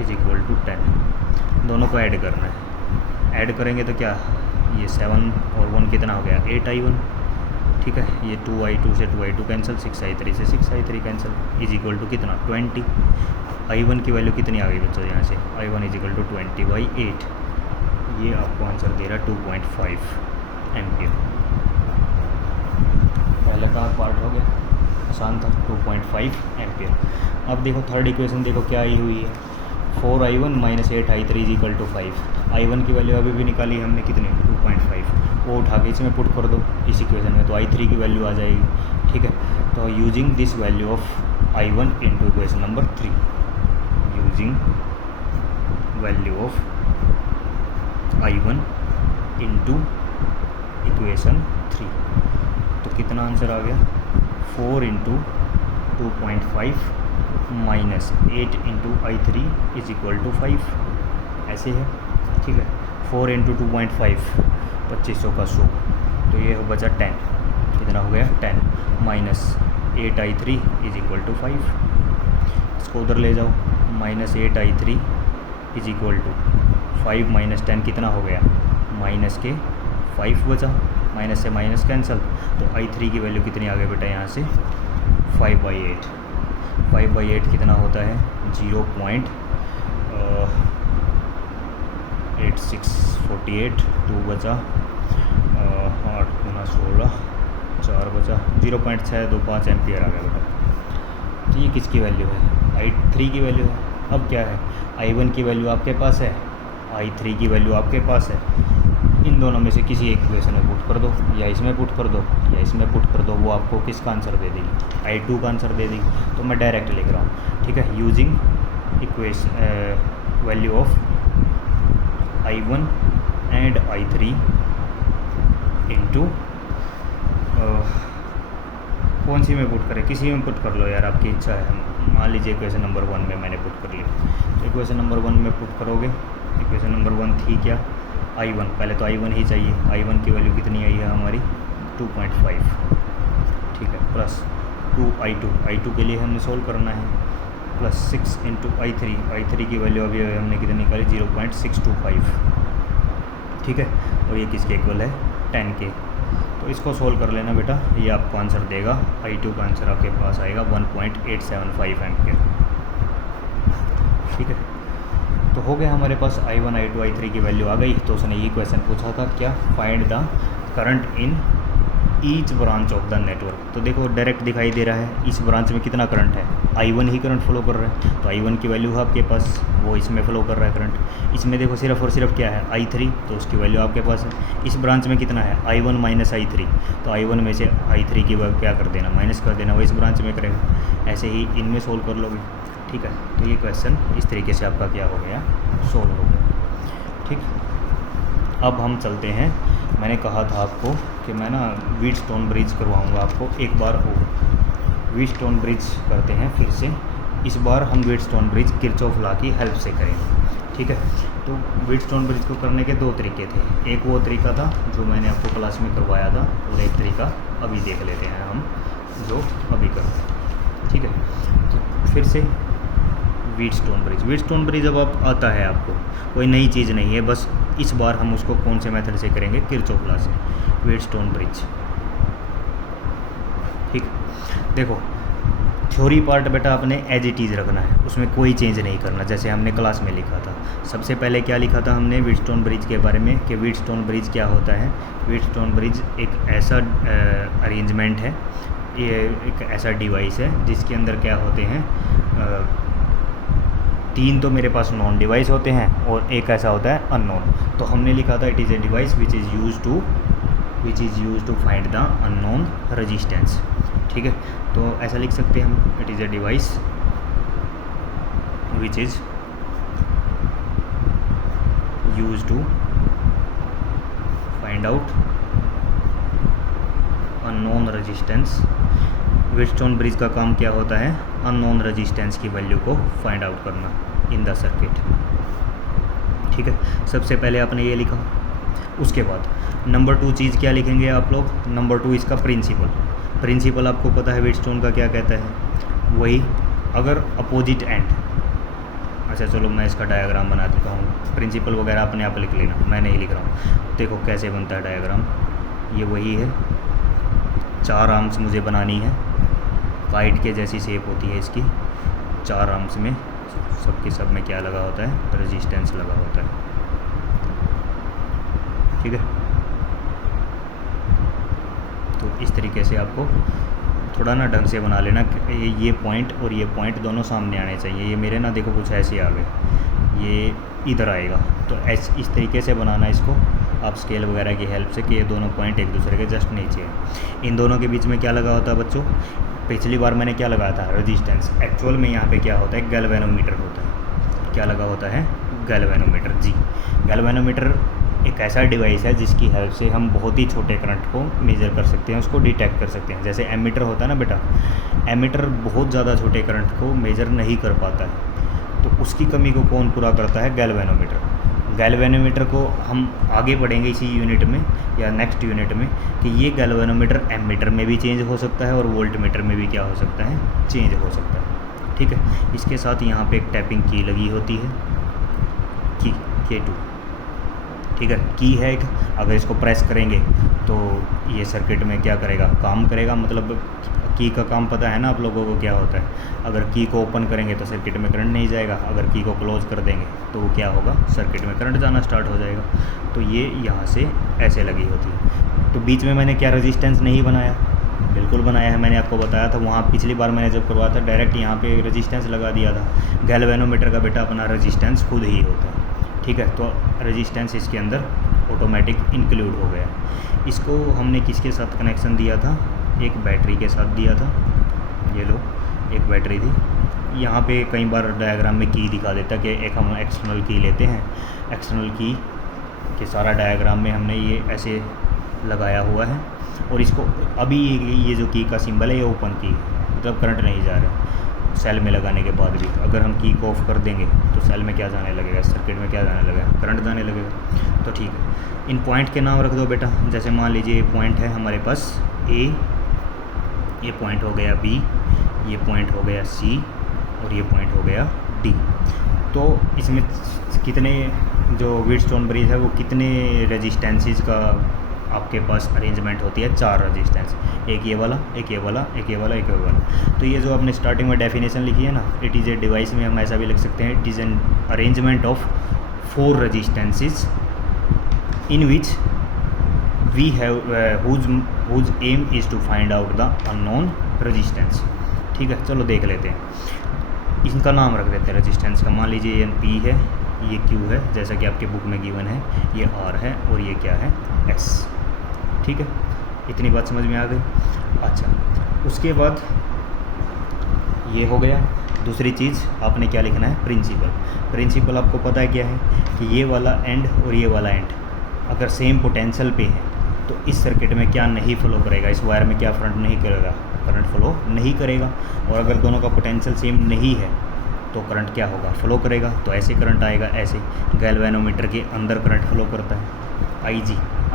is equal to 10। दोनों को ऐड करना है, ऐड करेंगे तो क्या, ये 7 और 1 कितना हो गया, 8I1। ठीक है, ये 2I2 से 2I2 कैंसिल, 6I3 से 6I3 cancel, is equal to कितना, 20। I1 की वैल्यू कितनी आ गई बच्चों यहाँ से, I1 = 20/8। ये आपको आंसर दे रहा है 2.5 एम्पियर। पहले का पार्ट हो गया, आसान था, 2.5 एम्पियर। अब देखो थर्ड इक्वेशन, देखो क्या आई हुई है, 4i1 - 8i3 = 5। i1 की वैल्यू अभी भी निकाली हमने, कितने, 2.5, वो उठा के इसमें पुट कर दो इस इक्वेशन में, तो i3 की वैल्यू आ जाएगी। ठीक है, तो using this value of i1 into equation number 3, using value of i1 into equation 3, तो कितना आंसर आ गया, 4 × 2.5 माइनस 8 × i3 = 5, ऐसे है। ठीक है, 4 × 2.5 2500 का 100, तो ये बचा 10, कितना हो गया 10 माइनस 8i3 = 5, इसको उधर ले जाओ, माइनस 8i3 = 5 माइनस 10 कितना हो गया, माइनस के 5 बचा, माइनस से माइनस कैंसिल, तो i3 की वैल्यू कितनी आ गई बेटा यहाँ से, 5/8। 5/8 कितना होता है, 0.8648, 2 बचा, 8 × 16, 4 बचा, 0.625 एम्पियर आ गया बेटा। तो ये किसकी वैल्यू है, i3 की वैल्यू है। अब क्या है, i1 की वैल्यू आपके पास है, i3 की वैल्यू आपके पास है, इन दोनों में से किसी एक इक्वेशन में पुट कर दो, या इसमें पुट कर दो या इसमें पुट कर दो, वो आपको किसका आंसर दे देगी, i2 का आंसर दे देगी। तो मैं डायरेक्ट लिख रहा हूँ, ठीक है, using equation value of i1 and i3 into कौन सी में पुट करें, किसी में पुट कर लो यार, आपकी इच्छा है। मान लीजिए इक्वेशन नंबर 1 में मैंने पुट कर लिया, तो इक्वेशन नंबर 1 में पुट करोगे, इक्वेशन नंबर 1 थी क्या, i1, पहले तो i1 ही चाहिए, i1 की वैल्यू कितनी आई है हमारी, 2.5, ठीक है, प्लस 2i2 के लिए हमने सोल्व करना है, प्लस 6 × i3 की वैल्यू अभी हमने कितनी निकाली, 0.625, ठीक है, और ये किसके इक्वल है, 10 के। तो इसको सोल्व कर लेना बेटा, ये आपको आंसर देगा, i2 का आंसर आपके पास आएगा 1.875 एम्पियर। ठीक है, तो हो गया हमारे पास i1, i2, i3 की वैल्यू आ गई। तो उसने ये क्वेश्चन पूछा था क्या, find the current in each branch of the network. तो देखो डायरेक्ट दिखाई दे रहा है, इस ब्रांच में कितना करंट है, i1 ही करंट फ्लो कर रहा है, तो i1 की वैल्यू है आपके पास, वो इसमें फ्लो कर रहा है करंट। इसमें देखो सिर्फ और सिर्फ क्या है, i3, तो उसकी वैल्यू आपके पास है। इस ब्रांच में कितना है, i1 - i3, तो i1 में से i3 की वैल्यू क्या कर देना, माइनस कर देना, वो इस ब्रांच में करेगा। ऐसे ही इनमें सोल्व कर लोगे। ठीक है, तो ये क्वेश्चन इस तरीके से आपका क्या हो गया, सोल्व हो गया। ठीक, अब हम चलते हैं, मैंने कहा था आपको कि मैं ना व्हीटस्टोन ब्रिज करवाऊंगा आपको एक बार और। व्हीटस्टोन ब्रिज करते हैं फिर से, इस बार हम व्हीटस्टोन ब्रिज किरचॉफ लॉ की हेल्प से करेंगे। ठीक है, तो व्हीटस्टोन ब्रिज को करने के 2 तरीके थे, एक वो तरीका था जो मैंने आपको क्लास में करवाया था, और एक तरीका अभी देख लेते हैं हम जो अभी करते हैं। ठीक है, तो फिर से व्हीटस्टोन ब्रिज अब आप आता है आपको, कोई नई चीज़ नहीं है, बस इस बार हम उसको कौन से मेथड से करेंगे, किरचॉफ लॉ से, व्हीटस्टोन ब्रिज। ठीक, देखो थ्योरी पार्ट बेटा आपने एज इट इज़ रखना है, उसमें कोई चेंज नहीं करना, जैसे हमने क्लास में लिखा था। सबसे पहले क्या लिखा था हमने व्हीटस्टोन ब्रिज के बारे में, कि व्हीटस्टोन ब्रिज क्या होता है। व्हीटस्टोन ब्रिज एक ऐसा अरेंजमेंट है, ये एक ऐसा डिवाइस है जिसके अंदर क्या होते हैं, 3 तो मेरे पास नॉन डिवाइस होते हैं और एक ऐसा होता है अननोन। तो हमने लिखा था it is a device which is use to find the unknown resistance. ठीक है, तो ऐसा लिख सकते हैं हम, it is a device which is use to find out unknown resistance. Wheatstone bridge का काम क्या होता है, अननोन रेजिस्टेंस की वैल्यू को फाइंड आउट करना इन द सर्किट। ठीक है, सबसे पहले आपने ये लिखा, उसके बाद नंबर 2 चीज़ क्या लिखेंगे आप लोग, नंबर 2 इसका प्रिंसिपल आपको पता है व्हीटस्टोन का क्या कहता है, वही अगर अपोजिट एंड, अच्छा चलो मैं इसका डायग्राम बना देता हूँ, प्रिंसिपल वगैरह अपने आप लिख लेना, मैं नहीं लिख रहा हूँ। देखो कैसे बनता है डायग्राम, ये वही है, 4 आर्म्स मुझे बनानी है, काइट के जैसी शेप होती है इसकी, 4 आर्म्स में सबके सब में क्या लगा होता है, रेजिस्टेंस लगा होता है। ठीक है। तो इस तरीके से आपको थोड़ा ना ढंग से बना लेना, ये पॉइंट और ये पॉइंट दोनों सामने आने चाहिए। ये मेरे ना देखो कुछ ऐसे आ गए, ये इधर आएगा, तो इस तरीके से बनाना इसको आप स्केल वगैरह की हेल्प से कि ये दोनों पॉइंट एक दूसरे के जस्ट नीचे हैं। इन दोनों के बीच में क्या लगा होता है बच्चों, पिछली बार मैंने क्या लगाया था, रेजिस्टेंस। एक्चुअल में यहाँ पे क्या होता है, गैल्वेनोमीटर होता है। क्या लगा होता है, गैल्वेनोमीटर। जी, गैल्वेनोमीटर एक ऐसा डिवाइस है जिसकी हेल्प से हम बहुत ही छोटे करंट को मेज़र कर सकते हैं, उसको डिटेक्ट कर सकते हैं। जैसे एमीटर होता है ना बेटा, एमीटर बहुत ज़्यादा छोटे करंट को मेज़र नहीं कर पाता है, तो उसकी कमी को कौन पूरा करता है, गैल्वेनोमीटर। गैल्वेनोमीटर को हम आगे बढ़ेंगे इसी यूनिट में या नेक्स्ट यूनिट में कि ये गैल्वेनोमीटर एमीटर में भी चेंज हो सकता है और वोल्टमीटर में भी क्या हो सकता है, चेंज हो सकता है। ठीक है, इसके साथ यहाँ पे एक टैपिंग की लगी होती है, की K2। ठीक है, की है एक, अगर इसको प्रेस करेंगे तो ये सर्किट में क्या करेगा, काम करेगा। मतलब की का काम पता है ना आप लोगों को क्या होता है। अगर की को ओपन करेंगे तो सर्किट में करंट नहीं जाएगा, अगर की को क्लोज कर देंगे तो वो क्या होगा, सर्किट में करंट जाना स्टार्ट हो जाएगा। तो ये यहाँ से ऐसे लगी होती है। तो बीच में मैंने क्या रेजिस्टेंस नहीं बनाया, बिल्कुल बनाया है, मैंने आपको बताया था। वहाँ पिछली बार मैंने जब करवाया था डायरेक्ट यहाँ पे रेजिस्टेंस लगा दिया था। गैल्वेनोमीटर का बेटा अपना रेजिस्टेंस खुद ही होता है। ठीक है, तो रेजिस्टेंस इसके अंदर ऑटोमेटिक इंक्लूड हो गया। इसको हमने किसके साथ कनेक्शन दिया था, एक बैटरी के साथ दिया था। ये लो, एक बैटरी थी। यहाँ पे कई बार डायग्राम में की दिखा देता कि एक हम एक्सटर्नल की लेते हैं, एक्सटर्नल की के सारा डायग्राम में हमने ये ऐसे लगाया हुआ है। और इसको अभी ये जो की का सिंबल है ये ओपन की, मतलब करंट नहीं जा रहा सेल में लगाने के बाद भी। अगर हम की को ऑफ कर देंगे तो सेल में क्या जाने लगेगा, सर्किट में क्या जाने लगेगा, करंट जाने लगेगा। तो ठीक है, इन पॉइंट के नाम रख दो बेटा। जैसे मान लीजिए ये पॉइंट है हमारे पास ए, ये पॉइंट हो गया बी, ये पॉइंट हो गया सी और ये पॉइंट हो गया डी। तो इसमें कितने जो व्हीटस्टोन ब्रिज है वो कितने रेजिस्टेंसेस का आपके पास अरेंजमेंट होती है, 4 रेजिस्टेंस। एक ये वाला, एक ये वाला, एक ये वाला, एक ये वाला। तो ये जो आपने स्टार्टिंग में डेफिनेशन लिखी है ना, इट इज़ ए डिवाइस, में हम ऐसा भी लिख सकते हैं, it is an arrangement of 4 resistances in which we have whose aim is to find out the unknown resistance। ठीक है, चलो देख लेते हैं। इनका नाम रख देते हैं रेजिस्टेंस का। मान लीजिए ये P है, ये Q है, जैसा कि आपके बुक में गिवन है, ये R है और ये क्या है, S। ठीक है, इतनी बात समझ में आ गई। अच्छा, उसके बाद ये हो गया। दूसरी चीज़ आपने क्या लिखना है, प्रिंसिपल। प्रिंसिपल आपको पता है क्या है कि ये वाला एंड और ये वाला एंड अगर सेम पोटेंशियल पे है तो इस सर्किट में क्या नहीं फ्लो करेगा, इस वायर में क्या करंट नहीं करेगा, करंट फ्लो नहीं करेगा। और अगर दोनों का पोटेंशियल सेम नहीं है तो करंट क्या होगा, फ्लो करेगा। तो ऐसे करंट आएगा, ऐसे गैल्वेनोमीटर के अंदर करंट फ्लो करता है,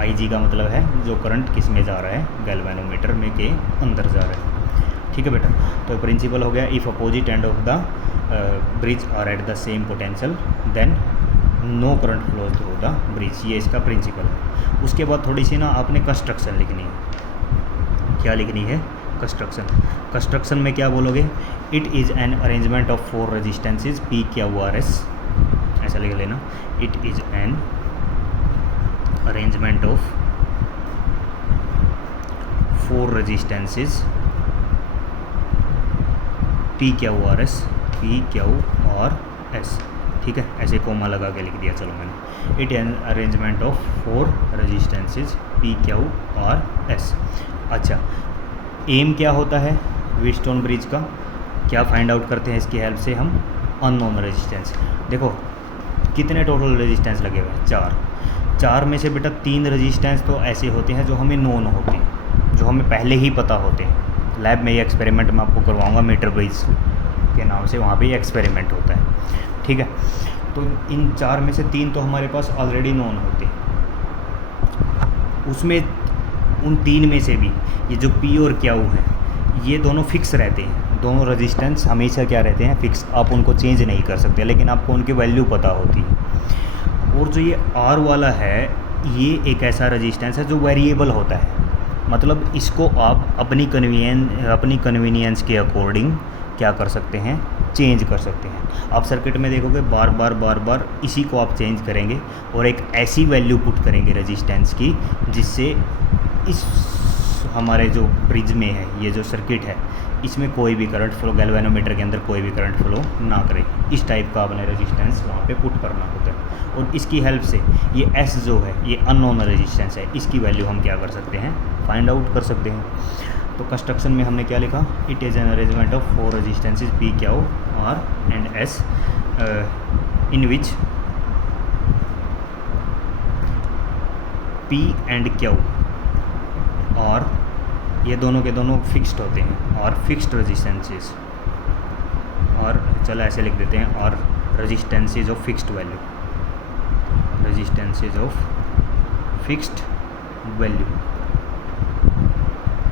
IG का मतलब है जो करंट किस में जा रहा है, गैल्वेनोमीटर में के अंदर जा रहा है। ठीक है बेटा, तो प्रिंसिपल हो गया, if opposite end of the bridge are at the same potential then no current flow through the bridge, ये इसका प्रिंसिपल है। उसके बाद थोड़ी सी ना आपने कंस्ट्रक्शन लिखनी है। क्या लिखनी है, कंस्ट्रक्शन। कंस्ट्रक्शन में क्या बोलोगे, it is an arrangement of 4 resistances PQRS, ऐसा लिख लेना। It is an arrangement of 4 resistances PQRS। ठीक है, ऐसे कोमा लगा के लिख दिया, चलो मैंने। It N arrangement of 4 resistances PQRS। अच्छा, एम क्या होता है व्हीटस्टोन ब्रिज का, क्या फाइंड आउट करते हैं इसकी हेल्प से हम, अननोन रेजिस्टेंस। देखो कितने टोटल रेजिस्टेंस लगे हुए हैं, 4 में से बेटा 3 रेजिस्टेंस तो ऐसे होते हैं जो हमें नोन होते हैं, जो हमें पहले ही पता होते हैं। लैब में ये एक्सपेरिमेंट मैं आपको करवाऊँगा, मीटर ब्रिज के नाम से, वहाँ पे ये एक्सपेरिमेंट होता है। ठीक है, तो इन 4 में से 3 तो हमारे पास ऑलरेडी नोन होते हैं। उसमें उन 3 में से भी ये जो P और Q है ये दोनों फिक्स रहते हैं, दोनों रेजिस्टेंस हमेशा क्या रहते हैं, फिक्स। आप उनको चेंज नहीं कर सकते, लेकिन आपको उनकी वैल्यू पता होती है। और जो ये R वाला है ये एक ऐसा रेजिस्टेंस है जो वेरिएबल होता है, मतलब इसको आप अपनी कन्वीनियंस के अकॉर्डिंग क्या कर सकते हैं, चेंज कर सकते हैं। आप सर्किट में देखोगे बार बार इसी को आप चेंज करेंगे और एक ऐसी वैल्यू पुट करेंगे रेजिस्टेंस की जिससे इस हमारे जो ब्रिज में है, ये जो सर्किट है, इसमें कोई भी करंट फ्लो, गैल्वेनोमीटर के अंदर कोई भी करंट फ्लो ना करे। इस टाइप का आपने रेजिस्टेंस वहाँ पे पुट करना होता है और इसकी हेल्प से ये एस जो है, ये अननोन रेजिस्टेंस है, इसकी वैल्यू हम क्या कर सकते हैं, फाइंड आउट कर सकते हैं। तो कंस्ट्रक्शन में हमने क्या लिखा, it is an arrangement of 4 resistances P, Q, R and S in which P and Q और ये दोनों के दोनों फिक्स्ड होते हैं और फिक्स्ड रेजिस्टेंसेस, और चलो ऐसे लिख देते हैं, और resistances of fixed value, resistances of fixed value.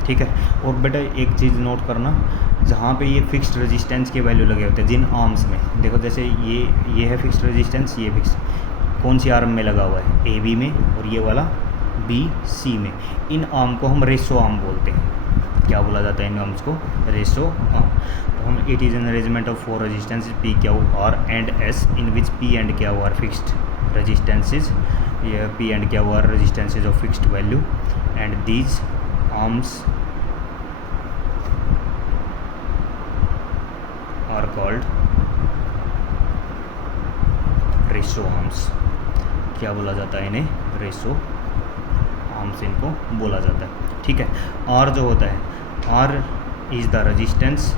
ठीक है। और बेटा एक चीज़ नोट करना, जहाँ पे ये फिक्स्ड रेजिस्टेंस के वैल्यू लगे होते हैं जिन आर्म्स में, देखो जैसे ये है फिक्स्ड रेजिस्टेंस, ये फिक्स कौन सी आर्म में लगा हुआ है, ए बी में, और ये वाला बी सी में। इन आर्म को हम रेशो आर्म बोलते हैं। क्या बोला जाता है इन आर्म्स को, रेशो आर्म। तो हम it is an arrangement of 4 resistances P, Q, R and S in which P and Q are fixed resistances, ये P and Q are resistances of fixed value and these arms are called ratio arms. क्या बोला जाता है इन्हें, ratio arms इनको बोला जाता है। ठीक है। आर जो होता है, R is the resistance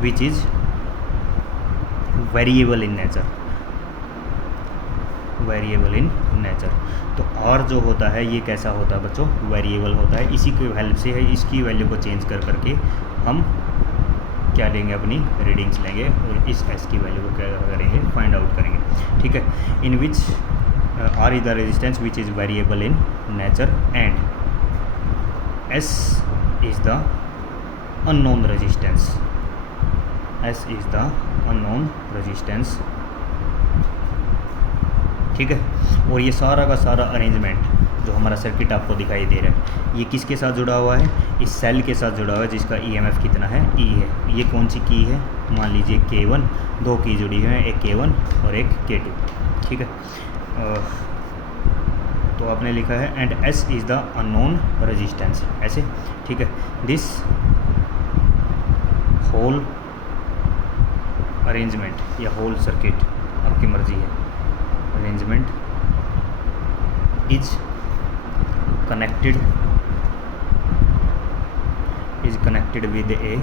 which is variable in nature, variable in nature. तो आर जो होता है ये कैसा होता है बच्चों, वेरिएबल होता है। इसी की हेल्प से है, इसकी वैल्यू को चेंज कर करके हम क्या लेंगे, अपनी रीडिंग्स लेंगे और इस एस की वैल्यू को क्या करेंगे, फाइंड आउट करेंगे। ठीक है। In which R is the resistance which is variable in nature and S is the unknown resistance, S is the unknown resistance. ठीक है। और ये सारा का सारा अरेंजमेंट जो हमारा सर्किट आपको दिखाई दे रहा है, ये किसके साथ जुड़ा हुआ है, इस सेल के साथ जुड़ा हुआ है जिसका ईएमएफ कितना है, ई है। ये कौन सी की है, मान लीजिए K1, 2 की जुड़ी हुई है, एक K1 और एक K2। ठीक है। तो आपने लिखा है and S is the unknown resistance, ऐसे। ठीक है। दिस होल अरेंजमेंट या होल सर्किट, आपकी मर्जी है, arrangement is connected with a,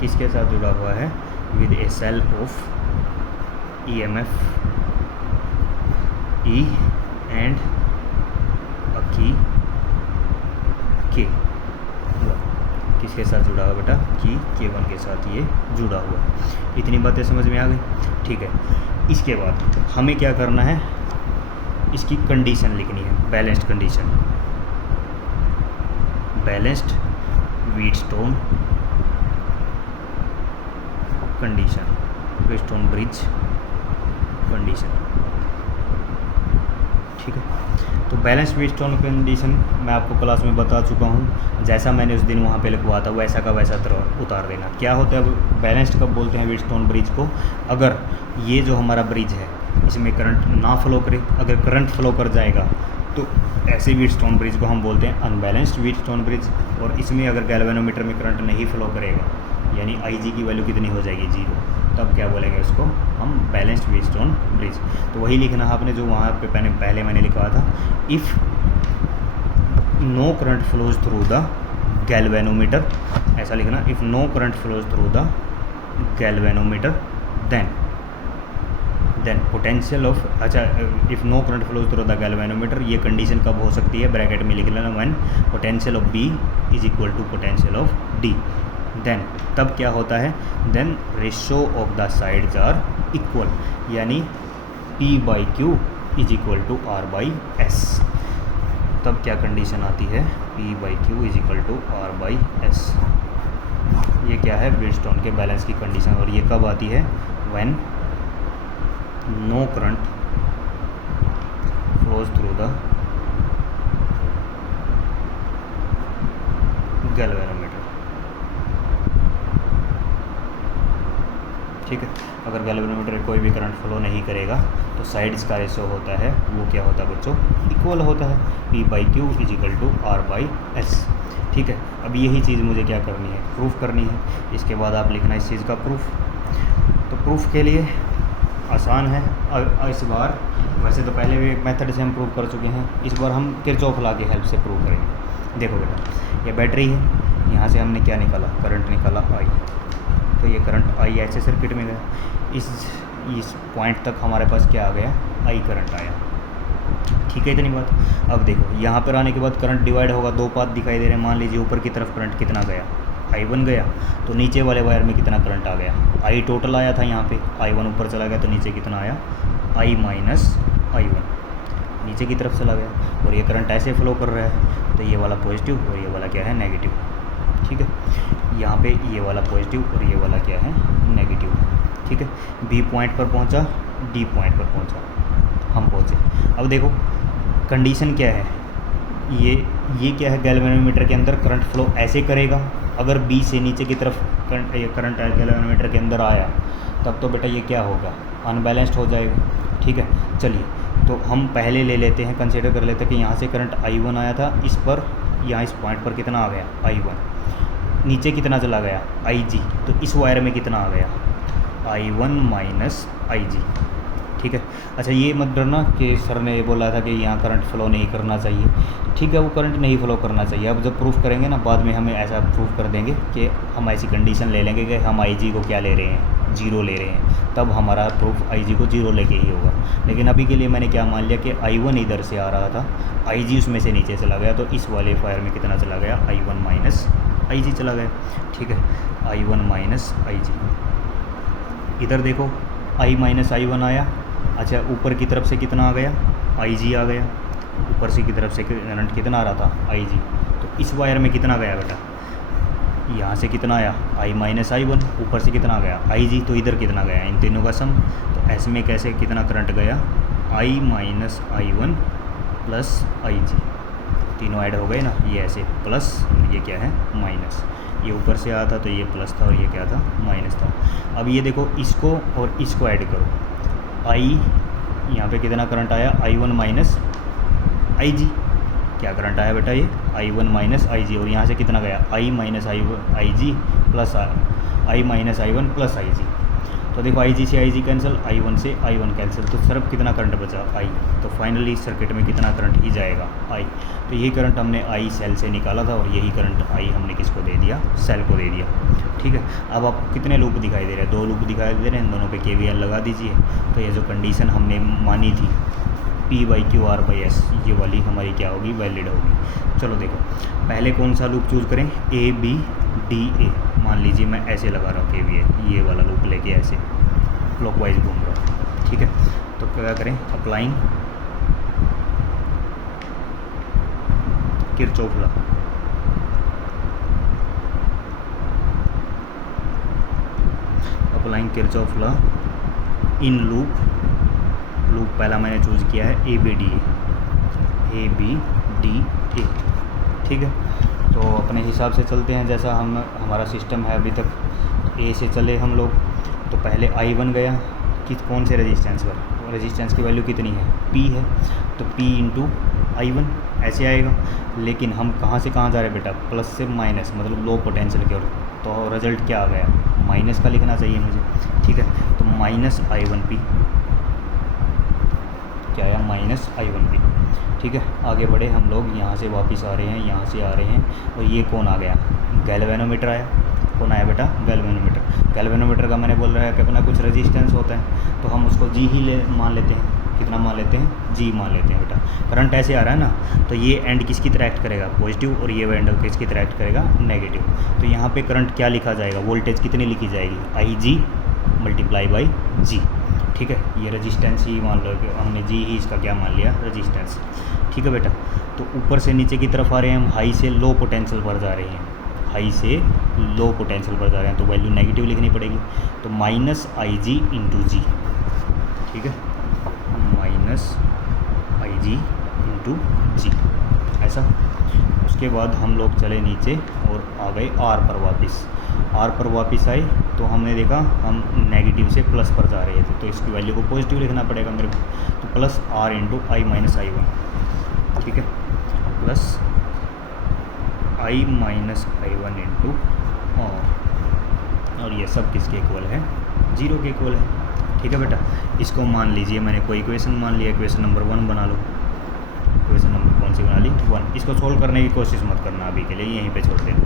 किसके साथ जुड़ा हुआ है, with a cell of EMF E and a key K. किसके साथ जुड़ा हुआ बेटा, की K1 के साथ ये जुड़ा हुआ है। इतनी बातें समझ में आ गई। ठीक है। इसके बाद हमें क्या करना है, इसकी कंडीशन लिखनी है, balanced condition, balanced Wheatstone condition, Wheatstone bridge condition. ठीक है। तो बैलेंस्ड व्हीटस्टोन कंडीशन मैं आपको क्लास में बता चुका हूँ, जैसा मैंने उस दिन वहाँ पे लिखवा था वैसा का वैसा उतार देना। क्या होता है बैलेंस्ड कब बोलते हैं व्हीटस्टोन ब्रिज को, अगर ये जो हमारा ब्रिज है इसमें करंट ना फ्लो करे, अगर करंट फ्लो कर जाएगा तो ऐसे व्हीटस्टोन ब्रिज को हम बोलते हैं अनबैलेंस्ड व्हीटस्टोन ब्रिज। और इसमें अगर गैल्वेनोमीटर में करंट नहीं फ्लो करेगा, यानी IG की वैल्यू कितनी हो जाएगी, 0, तब क्या बोलेंगे उसको हम बैलेंस्ड व्हीटस्टोन ब्रिज। तो वही लिखना है आपने जो वहाँ पे पहले मैंने लिखा था, if no current flows through the galvanometer, ऐसा लिखना, if no current flows through the galvanometer then potential of, अच्छा, if no current flows through the galvanometer, ये कंडीशन कब हो सकती है, ब्रैकेट में लिख लेना, when potential of B is equal to potential of D। Then तब क्या होता है, then ratio of the sides are equal, यानी P/Q is equal to R/S। तब क्या कंडीशन आती है, P/Q is equal to R/S। ये क्या है, व्हीटस्टोन के बैलेंस की कंडीशन। और ये कब आती है, when no current flows through the अगर गैल्वेनोमीटर कोई भी करंट फ्लो नहीं करेगा तो साइड्स का रेशो होता है, वो क्या होता है बच्चों, इक्वल होता है, P/Q = R/S। ठीक है, अब यही चीज़ मुझे क्या करनी है, प्रूफ करनी है। इसके बाद आप लिखना इस चीज़ का प्रूफ। तो प्रूफ के लिए आसान है, इस बार वैसे तो पहले भी एक मेथड से हम प्रूव कर चुके हैं, इस बार हम किरचॉफ लॉ की हेल्प से प्रूव करेंगे। देखो बेटा, ये बैटरी है, यहाँ से हमने क्या निकाला, करंट निकाला I। तो ये करंट I ऐसे सर्किट में गया, इस पॉइंट तक हमारे पास क्या आ गया, I करंट आया। ठीक है, इतनी बात। अब देखो यहाँ पर आने के बाद करंट डिवाइड होगा, दो पाथ दिखाई दे रहे हैं। मान लीजिए ऊपर की तरफ करंट कितना गया, I1 गया, तो नीचे वाले वायर में कितना करंट आ गया, I टोटल आया था यहाँ पे, I1 ऊपर चला गया तो नीचे कितना आया, I - I1 नीचे की तरफ चला गया। और ये करंट ऐसे फ्लो कर रहा है, तो ये वाला पॉजिटिव और ये वाला क्या है, नेगेटिव। ठीक है, यहाँ पे ये वाला पॉजिटिव और ये वाला क्या है, नेगेटिव। ठीक है, B पॉइंट पर पहुँचा, D पॉइंट पर पहुँचा, हम पहुँचे। अब देखो कंडीशन क्या है, ये क्या है, गैल्वेनोमीटर के अंदर करंट फ्लो ऐसे करेगा। अगर B से नीचे की तरफ करंट गैल्वेनोमीटर के अंदर आया, तब तो बेटा ये क्या होगा, अनबैलेंस्ड हो जाएगा। ठीक है, चलिए तो हम पहले ले लेते हैं, कंसिडर कर लेते हैं कि यहाँ से करंट I1 आया था, इस पर यहाँ इस पॉइंट पर कितना आ गया, I1, नीचे कितना चला गया, IG, तो इस वायर में कितना आ गया, I1 - IG। ठीक है, अच्छा ये मत डरना कि सर ने ये बोला था कि यहाँ करंट फ्लो नहीं करना चाहिए। ठीक है, वो करंट नहीं फ्लो करना चाहिए। अब जब प्रूफ करेंगे ना, बाद में हमें ऐसा प्रूफ कर देंगे कि हम ऐसी कंडीशन ले लेंगे कि हम IG को क्या ले रहे हैं, 0 ले रहे हैं, तब हमारा प्रूफ IG को 0 लेके ही होगा। लेकिन अभी के लिए मैंने क्या मान लिया कि I1 इधर से आ रहा था, IG उसमें से नीचे चला गया, तो इस वाले फायर में कितना चला गया, I1 - IG चला गया। ठीक है, I1 - IG। इधर देखो I - I1 आया। अच्छा, ऊपर की तरफ से कितना आ गया, IG आ गया। ऊपर से की तरफ से करंट कितना आ रहा था, IG, तो इस वायर में कितना गया बेटा, यहाँ से कितना आया, I - I1, ऊपर से कितना आ गया, IG, तो इधर कितना गया, इन तीनों का सम। तो ऐसे में कैसे कितना करंट गया, I - I1 प्लस IG, तीनों ऐड हो गए ना, ये ऐसे प्लस, ये क्या है, माइनस। ये ऊपर से आया था तो ये प्लस था और ये क्या था, माइनस था। अब ये देखो, इसको और इसको ऐड करो, I यहाँ पे कितना करंट आया, I1 - IG, क्या करंट आया बेटा, ये I1 - IG, और यहाँ से कितना गया, I - IG plus I - I1 plus IG। तो देखो IG से IG कैंसिल, I1 से I1 कैंसिल, तो सिर्फ कितना करंट बचा, I। तो फाइनली इस सर्किट में कितना करंट ही जाएगा, I। तो यही करंट हमने I सेल से निकाला था, और यही करंट I हमने किसको दे दिया, सेल को दे दिया। ठीक है, अब आपको कितने लूप दिखाई दे रहे हैं, 2 लूप दिखाई दे रहे हैं, दोनों पे KVL लगा दीजिए। तो ये जो कंडीशन हमने मानी थी, P/Q R/S, ये वाली हमारी क्या होगी, वैलिड होगी। चलो देखो, पहले कौन सा लूप चूज़ करें, ABDA। मान लीजिए मैं ऐसे लगा रहा हूँ KVL, ये वाला लूप लेके ऐसे क्लॉकवाइज घूम रहा हूँ। ठीक है, तो क्या करें, applying Kirchhoff law. Applying Kirchhoff law in loop पहला मैंने चूज़ किया है ABDA। ठीक है, तो अपने हिसाब से चलते हैं, जैसा हमारा सिस्टम है अभी तक, A से चले हम लोग। तो पहले I1 गया कि कौन से रेजिस्टेंस पर, रेजिस्टेंस की वैल्यू कितनी है, P है, तो P × I1 ऐसे आएगा। लेकिन हम कहाँ से कहाँ जा रहे हैं बेटा, प्लस से माइनस, मतलब लो पोटेंशियल की ओर। तो रिजल्ट क्या आ गया, माइनस का लिखना चाहिए मुझे। ठीक है, तो -I1P क्या आया, -I1P। ठीक है, आगे बढ़े हम लोग, यहाँ से वापस आ रहे हैं, यहाँ से आ रहे हैं, और ये कौन आ गया, गैल्वेनोमीटर आया। कौन आया बेटा, गैल्वेनोमीटर। गैल्वेनोमीटर का मैंने बोल रहा है कि अपना कुछ रेजिस्टेंस होता है, तो हम उसको G ही मान लेते हैं। कितना मान लेते हैं, G मान लेते हैं बेटा। करंट ऐसे आ रहा है ना, तो ये एंड किसकी तरह एक्ट करेगा, पॉजिटिव, और ये एंड किसकी तरह एक्ट करेगा, नेगेटिव। तो यहाँ पे करंट क्या लिखा जाएगा, वोल्टेज कितनी लिखी जाएगी, IG × G। ठीक है, ये रेजिस्टेंस ही मान लो, हमने G ही इसका क्या मान लिया, रेजिस्टेंस। ठीक है बेटा, तो ऊपर से नीचे की तरफ आ रहे हैं हम, हाई से लो पोटेंशियल पर जा रहे हैं, हाई से लो पोटेंशियल पर जा रहे हैं, तो वैल्यू नेगेटिव लिखनी पड़ेगी। तो -IG × G। ठीक है, -IG × G, ऐसा। उसके बाद हम लोग चले नीचे और आ गए R पर वापस। R पर वापस आए तो हमने देखा हम नेगेटिव से प्लस पर जा रहे थे, तो इसकी वैल्यू को पॉजिटिव लिखना पड़ेगा मेरे को, तो plus R into I minus I one, ठीक है, plus I minus I one into और ये सब किसके इक्वल है, 0 के इक्वल है, ठीक है बेटा। इसको मान लीजिए मैंने कोई इक्वेशन मान लिया, इक्वेशन नंबर 1 बना लो, इक्वेशन नंबर कौन सी बना ली, 1। इसको सोल्व करने की कोशिश मत करना अभी के लिए, यहीं पे छोड़ देना,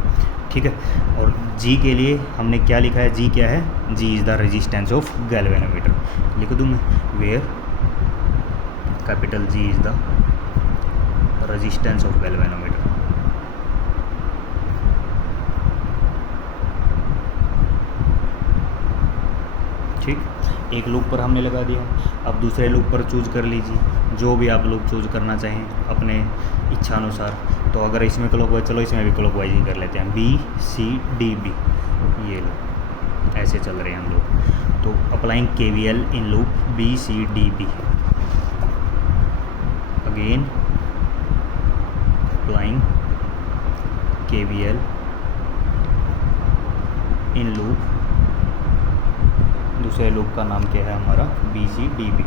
ठीक है। और जी के लिए हमने क्या लिखा है, जी क्या है, G is the resistance of galvanometer, लिख दूँ मैं, where capital G is the resistance of galvanometer. ठीक, एक लूप पर हमने लगा दिया, अब दूसरे लूप पर चूज कर लीजिए, जो भी आप लूप चूज करना चाहें अपने इच्छा अनुसार। तो अगर इसमें क्लॉकवाइज, चलो इसमें भी क्लॉकवाइज ही कर लेते हैं, बी सी डी बी, ये लो ऐसे चल रहे हैं हम लोग। तो applying KVL in loop B C D B, again applying KVL in loop, दूसरे लूप का नाम क्या है हमारा, B C D B,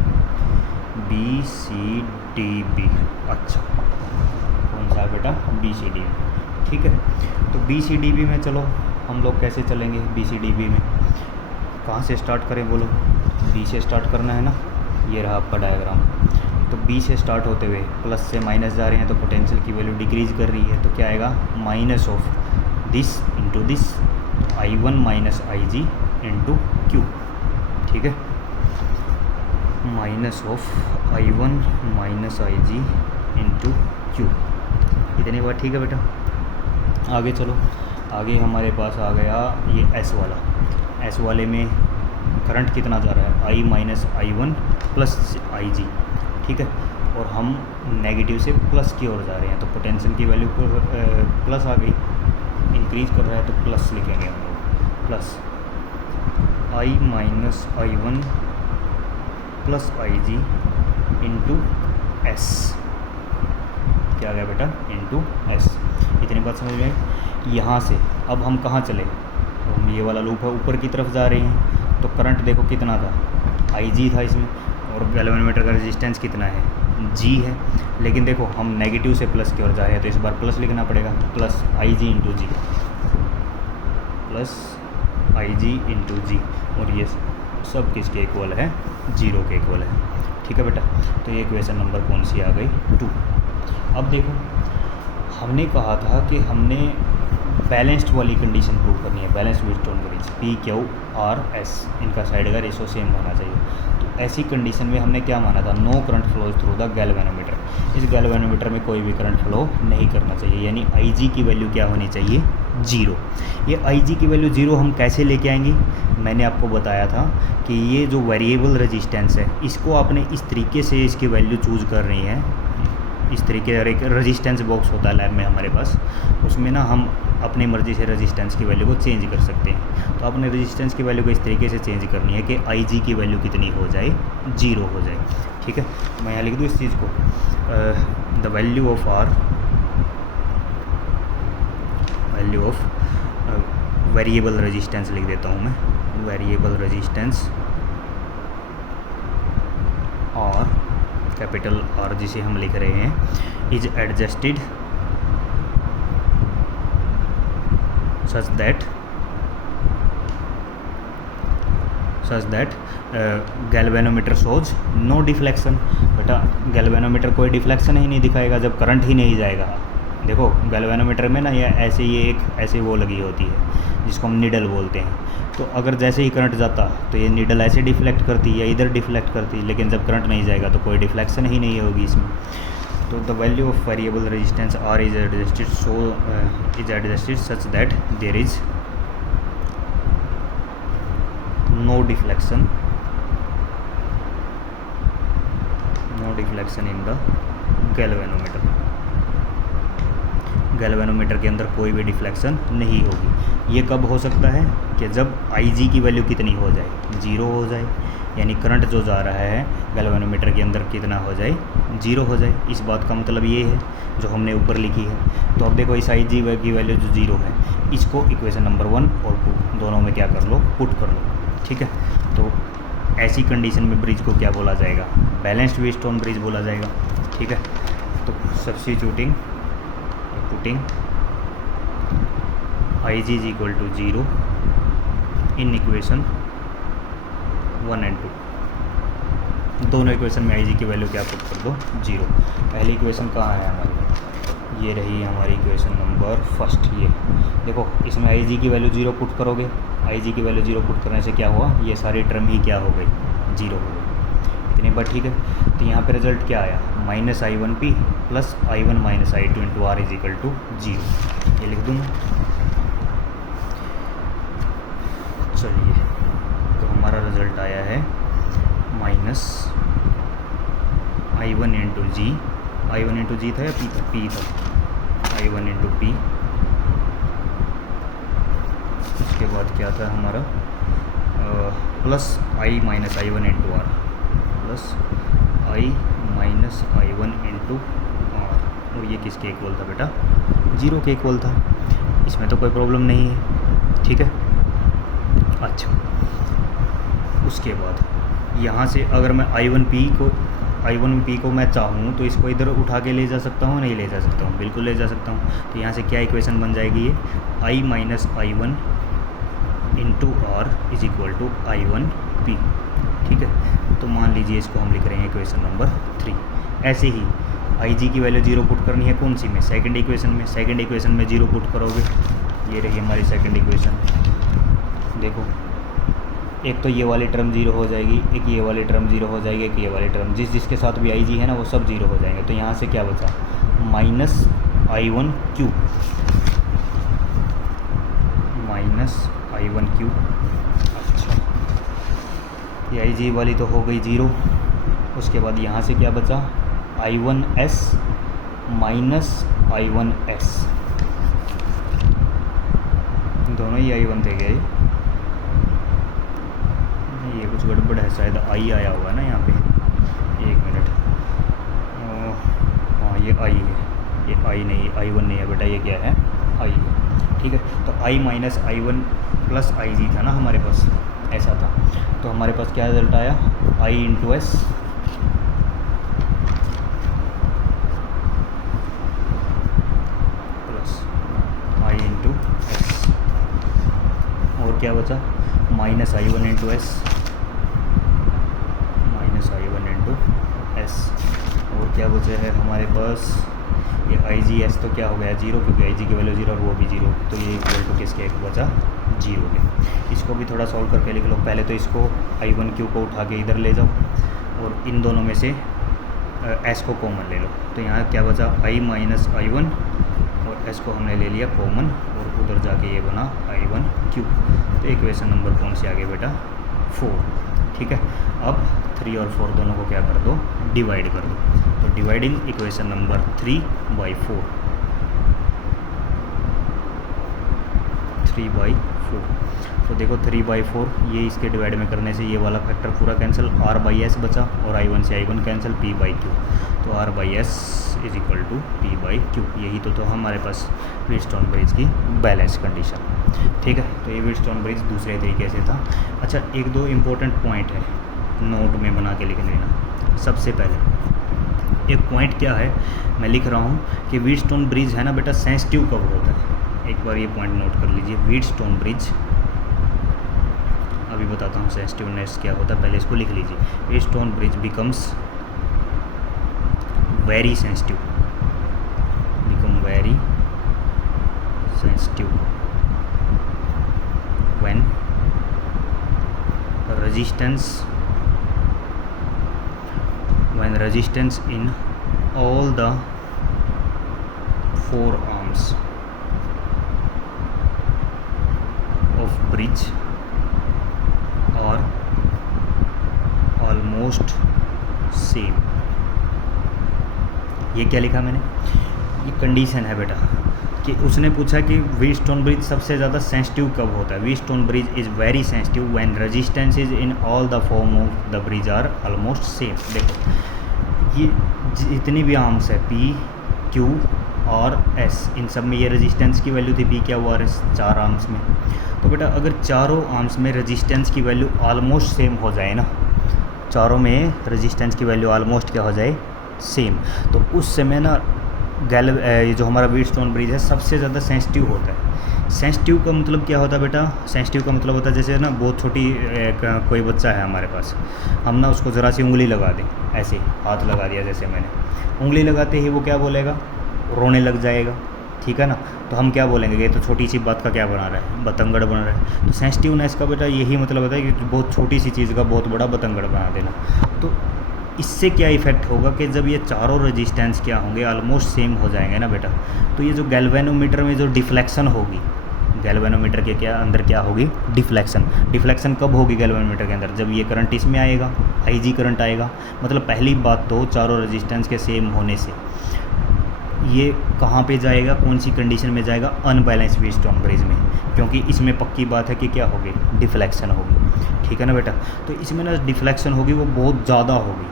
B C D B, अच्छा कौन सा है बेटा, बी सी डी बी, ठीक है। तो बी सी डी बी में चलो हम लोग कैसे चलेंगे, बी सी डी बी में कहाँ से स्टार्ट करें बोलो, बी से स्टार्ट करना है ना, ये रहा आपका डायग्राम। तो बी से स्टार्ट होते हुए प्लस से माइनस जा रहे हैं, तो पोटेंशियल की वैल्यू डिक्रीज कर रही है, तो क्या आएगा, minus of this into this, I one minus I G into Q, ठीक है, minus of I one minus I G into Q, इतनी बार, ठीक है बेटा। आगे चलो, आगे हमारे पास आ गया ये एस वाला, एस वाले में करंट कितना जा रहा है, आई minus I one plus I जी, ठीक है, और हम नेगेटिव से प्लस की ओर जा रहे हैं, तो पोटेंशियल की वैल्यू प्लस आ गई, इंक्रीज कर रहा है तो प्लस लिखेंगे हम लोग, plus I minus I one plus I G into S, क्या आ गया बेटा, इंटू एस, इतनी बात समझ में। यहाँ से अब हम कहाँ चले, तो हम ये वाला लूप है ऊपर की तरफ जा रहे हैं, तो करंट देखो कितना था, आई जी था इसमें, और गैल्वेनोमीटर का रेजिस्टेंस कितना है, जी है, लेकिन देखो हम नेगेटिव से प्लस की ओर जा रहे हैं, तो इस बार प्लस लिखना पड़ेगा, plus I G into ji, plus I G into जी, और ये सब किसके इक्वल है, 0 के इक्वल है, ठीक है बेटा। तो ये इक्वेशन नंबर कौन सी आ गई, 2। अब देखो हमने कहा था कि हमने बैलेंस्ड वाली कंडीशन प्रूव करनी है, balanced Wheatstone bridge, P Q R S, इनका साइड का रेशो सेम होना चाहिए। तो ऐसी कंडीशन में हमने क्या माना था, no current flows through the galvanometer, इस गैल्वेनोमीटर में कोई भी करंट फ्लो नहीं करना चाहिए, यानी आई जी की वैल्यू क्या होनी चाहिए, 0। ये आई जी की वैल्यू 0 हम कैसे लेके आएंगे, मैंने आपको बताया था कि ये जो वेरिएबल रेजिस्टेंस है, इसको आपने इस तरीके से इसकी वैल्यू चूज़ कर रही है, इस तरीके का एक रेजिस्टेंस बॉक्स होता है लैब में हमारे पास, उसमें ना हम अपनी मर्ज़ी से रेजिस्टेंस की वैल्यू को चेंज कर सकते हैं। तो आपने रेजिस्टेंस की वैल्यू को इस तरीके से चेंज करनी है कि आई जी की वैल्यू कितनी हो जाए, 0 हो जाए, ठीक है। मैं यहाँ लिख दूँ इस चीज़ को, the value of R, value of variable resistance लिख देता हूँ मैं, वेरिएबल रेजिस्टेंस और कैपिटल आर जिसे हम लिख रहे हैं, is adjusted such that galvanometer shows no deflection. बेटा गैल्वेनोमीटर कोई डिफ्लेक्शन ही नहीं दिखाएगा जब करंट ही नहीं जाएगा। देखो गैल्वेनोमीटर में ना ये ऐसे, ये एक ऐसे वो लगी होती है जिसको हम नीडल बोलते हैं, तो अगर जैसे ही करंट जाता तो ये नीडल ऐसे डिफ्लेक्ट करती है या इधर डिफ्लेक्ट करती है, लेकिन जब करंट नहीं जाएगा तो कोई डिफ्लेक्शन ही नहीं होगी इसमें। तो the value of variable resistance R is adjusted such that there is no deflection in the galvanometer. Galvanometer के अंदर कोई भी डिफ्लेक्शन नहीं होगी। ये कब हो सकता है कि जब IG की वैल्यू कितनी हो जाए, 0 हो जाए, यानी करंट जो जा रहा है गैल्वेनोमीटर के अंदर कितना हो जाए, 0 हो जाए। इस बात का मतलब ये है जो हमने ऊपर लिखी है। तो अब देखो इस IG की वैल्यू जो 0 है, इसको इक्वेशन नंबर 1 और 2 दोनों में क्या कर लो, पुट कर लो, ठीक है। तो ऐसी कंडीशन में ब्रिज को क्या बोला जाएगा, बैलेंस्ड व्हीटस्टोन ब्रिज बोला जाएगा, ठीक है। तो substituting putting IG is equal to 0 in equation 1 and 2, दोनों इक्वेशन में IG की वैल्यू क्या पुट कर दो, 0। पहली इक्वेशन कहाँ है हमारी, ये रही हमारी इक्वेशन नंबर फर्स्ट। ये देखो इसमें IG की वैल्यू 0 पुट करोगे, IG की वैल्यू 0 पुट करने से क्या हुआ, ये सारी टर्म ही क्या हो गई, 0 हो गई। इतनी बार ठीक है। तो यहाँ पे रिजल्ट क्या आया, -I1P plus I1 minus I2 into R is equal to 0। ये लिख दूँ। चलिए तो हमारा रिजल्ट आया है -I1 into G, I1 into G था या P था, P था, I1 इंटू P। उसके बाद क्या था हमारा plus I minus I1 into R, plus I minus I1 into R। और ये किसके इक्वल था बेटा, 0 के इक्वल था। इसमें तो कोई प्रॉब्लम नहीं है, ठीक है। अच्छा, उसके बाद यहाँ से अगर मैं I1P को मैं चाहूँ तो इसको इधर उठा के ले जा सकता हूँ, नहीं ले जा सकता हूँ, बिल्कुल ले जा सकता हूँ। तो यहाँ से क्या इक्वेशन बन जाएगी, ये I minus I1 into R is equal to I1P, ठीक है। तो मान लीजिए इसको हम लिख रहे हैं इक्वेशन नंबर 3। ऐसे ही IG की वैल्यू 0 पुट करनी है कौन सी में, सेकंड इक्वेशन में। सेकंड इक्वेशन में 0 पुट करोगे, ये रही हमारी सेकंड इक्वेशन। देखो एक तो ये वाली टर्म 0 हो जाएगी, एक ये वाली टर्म 0 हो जाएगी, एक ये वाली टर्म, जिसके साथ भी IG है ना वो सब 0 हो जाएंगे। तो यहाँ से क्या बचा, माइनस I1Q, माइनस I1Q। अच्छा, ये IG वाली तो हो गई 0। उसके बाद यहाँ से क्या बचा, I1S माइनस I1S, दोनों ही I1 थे क्या, ये कुछ गड़बड़ है शायद, I आया होगा ना यहाँ पे, एक मिनट। हाँ ये I है, ये I नहीं, I1 नहीं है बेटा, ये क्या है, I है, ठीक है। तो I minus I1 plus IG था ना हमारे पास, ऐसा था। तो हमारे पास क्या रिजल्ट आया, I into S plus I into S, और क्या बचा, minus I1 into S, minus I1 into S. और क्या बचा है हमारे पास, ये IGS तो क्या हो गया 0, क्योंकि IG की वैल्यू 0 और वो भी 0। तो ये इक्वल टू किसके एक बचा, 0 के। इसको भी थोड़ा सॉल्व करके लिख लो। पहले तो इसको I1Q को उठा के इधर ले जाओ और इन दोनों में से S को कॉमन ले लो। तो यहाँ क्या बचा, I माइनस I1 और S को हमने ले लिया कॉमन, और उधर जाके ये बना I1Q। तो इक्वेशन नंबर कौन सी आ गई बेटा, 4, ठीक है। अब 3 और 4 दोनों को क्या कर दो, डिवाइड कर दो। तो डिवाइडिंग इक्वेशन नंबर 3/4, 3/4। तो देखो 3/4, ये इसके डिवाइड में करने से ये वाला फैक्टर पूरा कैंसिल, R/S बचा, और I1 से I1 कैंसिल, P/Q। तो R/S is equal to P/Q। यही तो हमारे पास व्हीटस्टोन ब्रिज की बैलेंस कंडीशन, ठीक है। तो ये व्हीटस्टोन ब्रिज दूसरे तरीके से था। अच्छा, एक दो इम्पोर्टेंट पॉइंट है, नोट में बना के लिख लेना। सबसे पहले एक पॉइंट क्या है, मैं लिख रहा हूँ कि व्हीटस्टोन ब्रिज है ना बेटा, सेंसिटिव कब होता है, एक बार ये पॉइंट नोट कर लीजिए। व्हीटस्टोन ब्रिज, अभी बताता हूँ सेंसिटिवनेस क्या होता है, पहले इसको लिख लीजिए। Wheatstone bridge becomes very sensitive, become very sensitive when resistance in all the 4 arms of bridge are almost same। ये क्या लिखा मैंने, ये कंडीशन है बेटा कि उसने पूछा कि व्हीटस्टोन ब्रिज सबसे ज़्यादा सेंसिटिव कब होता है। Wheatstone bridge is very sensitive when resistance is in all the form of the bridge are almost same. देखो ये जितनी भी आर्म्स है P Q और S, इन सब में ये रेजिस्टेंस की वैल्यू थी P Q और S, 4 आर्म्स में। तो बेटा अगर चारों आर्म्स में रेजिस्टेंस की वैल्यू ऑलमोस्ट सेम हो जाए ना, चारों में रेजिस्टेंस की वैल्यू ऑलमोस्ट क्या हो जाए, सेम, तो उस समय ना ये जो हमारा व्हीटस्टोन ब्रिज है सबसे ज़्यादा सेंसिटिव होता है। सेंसिटिव का मतलब क्या होता है बेटा, सेंसिटिव का मतलब होता है जैसे ना बहुत छोटी कोई बच्चा है हमारे पास, हम ना उसको ज़रा सी उंगली लगा दें, ऐसे हाथ लगा दिया जैसे मैंने, उंगली लगाते ही वो क्या बोलेगा, रोने लग जाएगा, ठीक है ना। तो हम क्या बोलेंगे, ये तो छोटी सी बात का क्या बना रहा है, बतंगड़ बना रहा है। तो सेंसिटिवनेस का बेटा यही मतलब होता है कि बहुत छोटी सी चीज़ का बहुत बड़ा बतंगड़ बना देना। तो इससे क्या इफ़ेक्ट होगा कि जब ये चारों रेजिस्टेंस क्या होंगे, ऑलमोस्ट सेम हो जाएंगे ना बेटा, तो ये जो गैल्वेनोमीटर में जो डिफ्लेक्शन होगी, गैल्वेनोमीटर के क्या अंदर क्या होगी, डिफ्लेक्शन कब होगी गैल्वेनोमीटर के अंदर, जब ये करंट इसमें आएगा, IG करंट आएगा। मतलब पहली बात तो चारों रेजिस्टेंस के सेम होने से ये कहाँ पे जाएगा, कौन सी कंडीशन में जाएगा, अनबैलेंस व्हीटस्टोन ब्रिज में, क्योंकि इसमें पक्की बात है कि क्या होगी, डिफ्लेक्शन होगी, ठीक है ना बेटा। तो इसमें ना डिफ्लेक्शन होगी वो बहुत ज़्यादा होगी।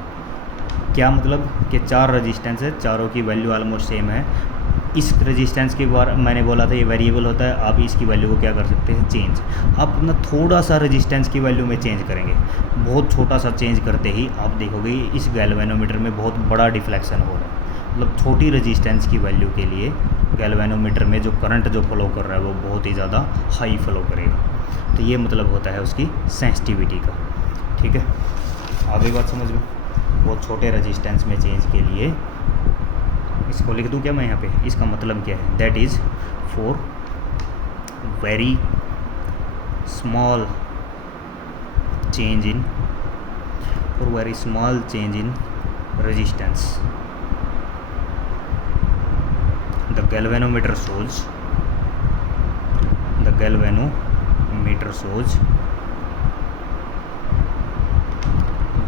क्या मतलब कि 4 रेजिस्टेंस है, चारों की वैल्यू ऑलमोस्ट सेम है। इस रेजिस्टेंस के बारे मैंने बोला था ये वेरिएबल होता है, आप इसकी वैल्यू को क्या कर सकते हैं, चेंज। आप ना थोड़ा सा रेजिस्टेंस की वैल्यू में चेंज करेंगे, बहुत छोटा सा चेंज करते ही आप देखोगे इस गैल्वेनोमीटर में बहुत बड़ा डिफ्लेक्शन हो रहा है। मतलब छोटी रेजिस्टेंस की वैल्यू के लिए गैल्वेनोमीटर में जो करंट जो फ्लो कर रहा है वो बहुत ही ज़्यादा हाई फ्लो करेगा। तो ये मतलब होता है उसकी सेंसिटिविटी का, ठीक है। आगे बात समझ में, बहुत छोटे रेजिस्टेंस में चेंज के लिए, इसको लिख दूँ क्या मैं यहाँ पे, इसका मतलब क्या है, that is for very small change in, for very small change in resistance the galvanometer shows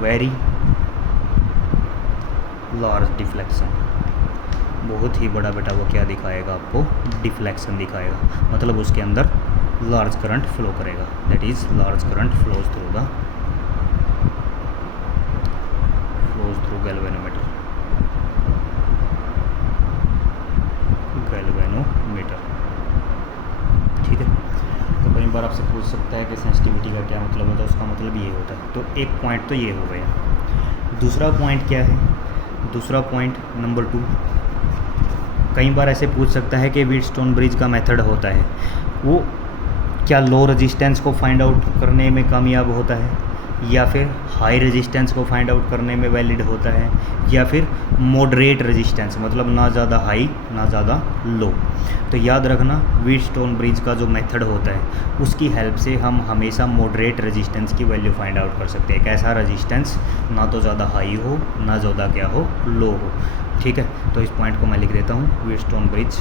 very large deflection। बहुत ही बड़ा बेटा वो क्या दिखाएगा आपको, डिफ्लेक्शन दिखाएगा, मतलब उसके अंदर लार्ज करंट फ्लो करेगा, that is large current flows through galvanometer, ठीक है। तो कई बार आपसे पूछ सकता है कि सेंसिटिविटी का क्या मतलब होता है, उसका मतलब ये होता है। तो एक पॉइंट तो ये हो गया। दूसरा पॉइंट क्या है, दूसरा पॉइंट नंबर 2, कई बार ऐसे पूछ सकता है कि व्हीटस्टोन ब्रिज का मेथड होता है वो क्या लो रेजिस्टेंस को फाइंड आउट करने में कामयाब होता है, या फिर हाई रेजिस्टेंस को फाइंड आउट करने में वैलिड होता है, या फिर मॉडरेट रेजिस्टेंस, मतलब ना ज़्यादा हाई ना ज़्यादा लो। तो याद रखना व्हीटस्टोन ब्रिज का जो मेथड होता है उसकी हेल्प से हम हमेशा मॉडरेट रेजिस्टेंस की वैल्यू फाइंड आउट कर सकते हैं। कैसा रेजिस्टेंस, ना तो ज़्यादा हाई हो ना ज़्यादा क्या हो, लो हो, ठीक है। तो इस पॉइंट को मैं लिख देता हूँ, Wheatstone bridge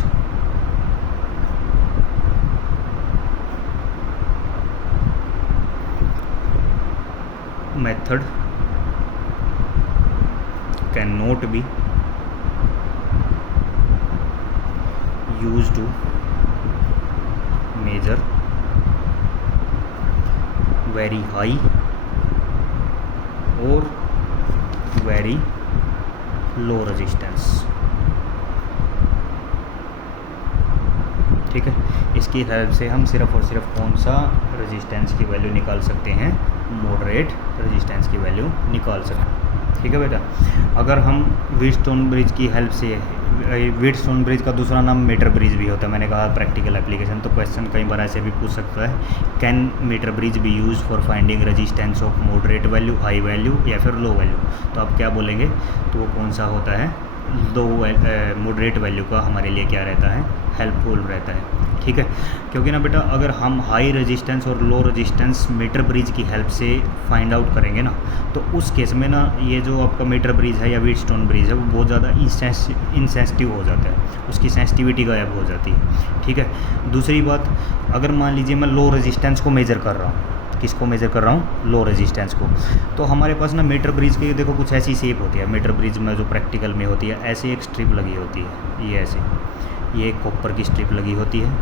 method cannot be used to measure very high or very low resistance, ठीक है। इसकी हेल्प से हम सिर्फ और सिर्फ कौन सा रेजिस्टेंस की वैल्यू निकाल सकते हैं, मॉडरेट रेजिस्टेंस की वैल्यू निकाल सकते हैं, ठीक है बेटा। अगर हम व्हीटस्टोन ब्रिज की हेल्प से, व्हीटस्टोन ब्रिज का दूसरा नाम मीटर ब्रिज भी होता है, मैंने कहा प्रैक्टिकल एप्लीकेशन, तो क्वेश्चन कई बार ऐसे भी पूछ सकता है, can metre bridge be use for finding resistance of moderate value, high value या फिर लो वैल्यू। तो आप क्या बोलेंगे, तो वो कौन सा होता है, लो मॉडरेट वैल्यू का हमारे लिए क्या रहता है, हेल्पफुल रहता है, ठीक है। क्योंकि ना बेटा अगर हम हाई रेजिस्टेंस और लो रेजिस्टेंस मीटर ब्रिज की हेल्प से फाइंड आउट करेंगे ना, तो उस केस में ना ये जो आपका मीटर ब्रिज है या व्हीटस्टोन ब्रिज है वो बहुत ज़्यादा इनसेंसिटिव हो जाता है, उसकी सेंसिटिविटी गायब हो जाती है, ठीक है। दूसरी बात, अगर मान लीजिए मैं लो रेजिस्टेंस को मेज़र कर रहा हूँ, किसको मेज़र कर रहा हूँ, लो रेजिस्टेंस को। तो हमारे पास ना मीटर ब्रिज की देखो कुछ ऐसी शेप होती है, मीटर ब्रिज में जो प्रैक्टिकल में होती है, ऐसे एक स्ट्रिप लगी होती है, ये ऐसे, ये एक कॉपर की स्ट्रिप लगी होती है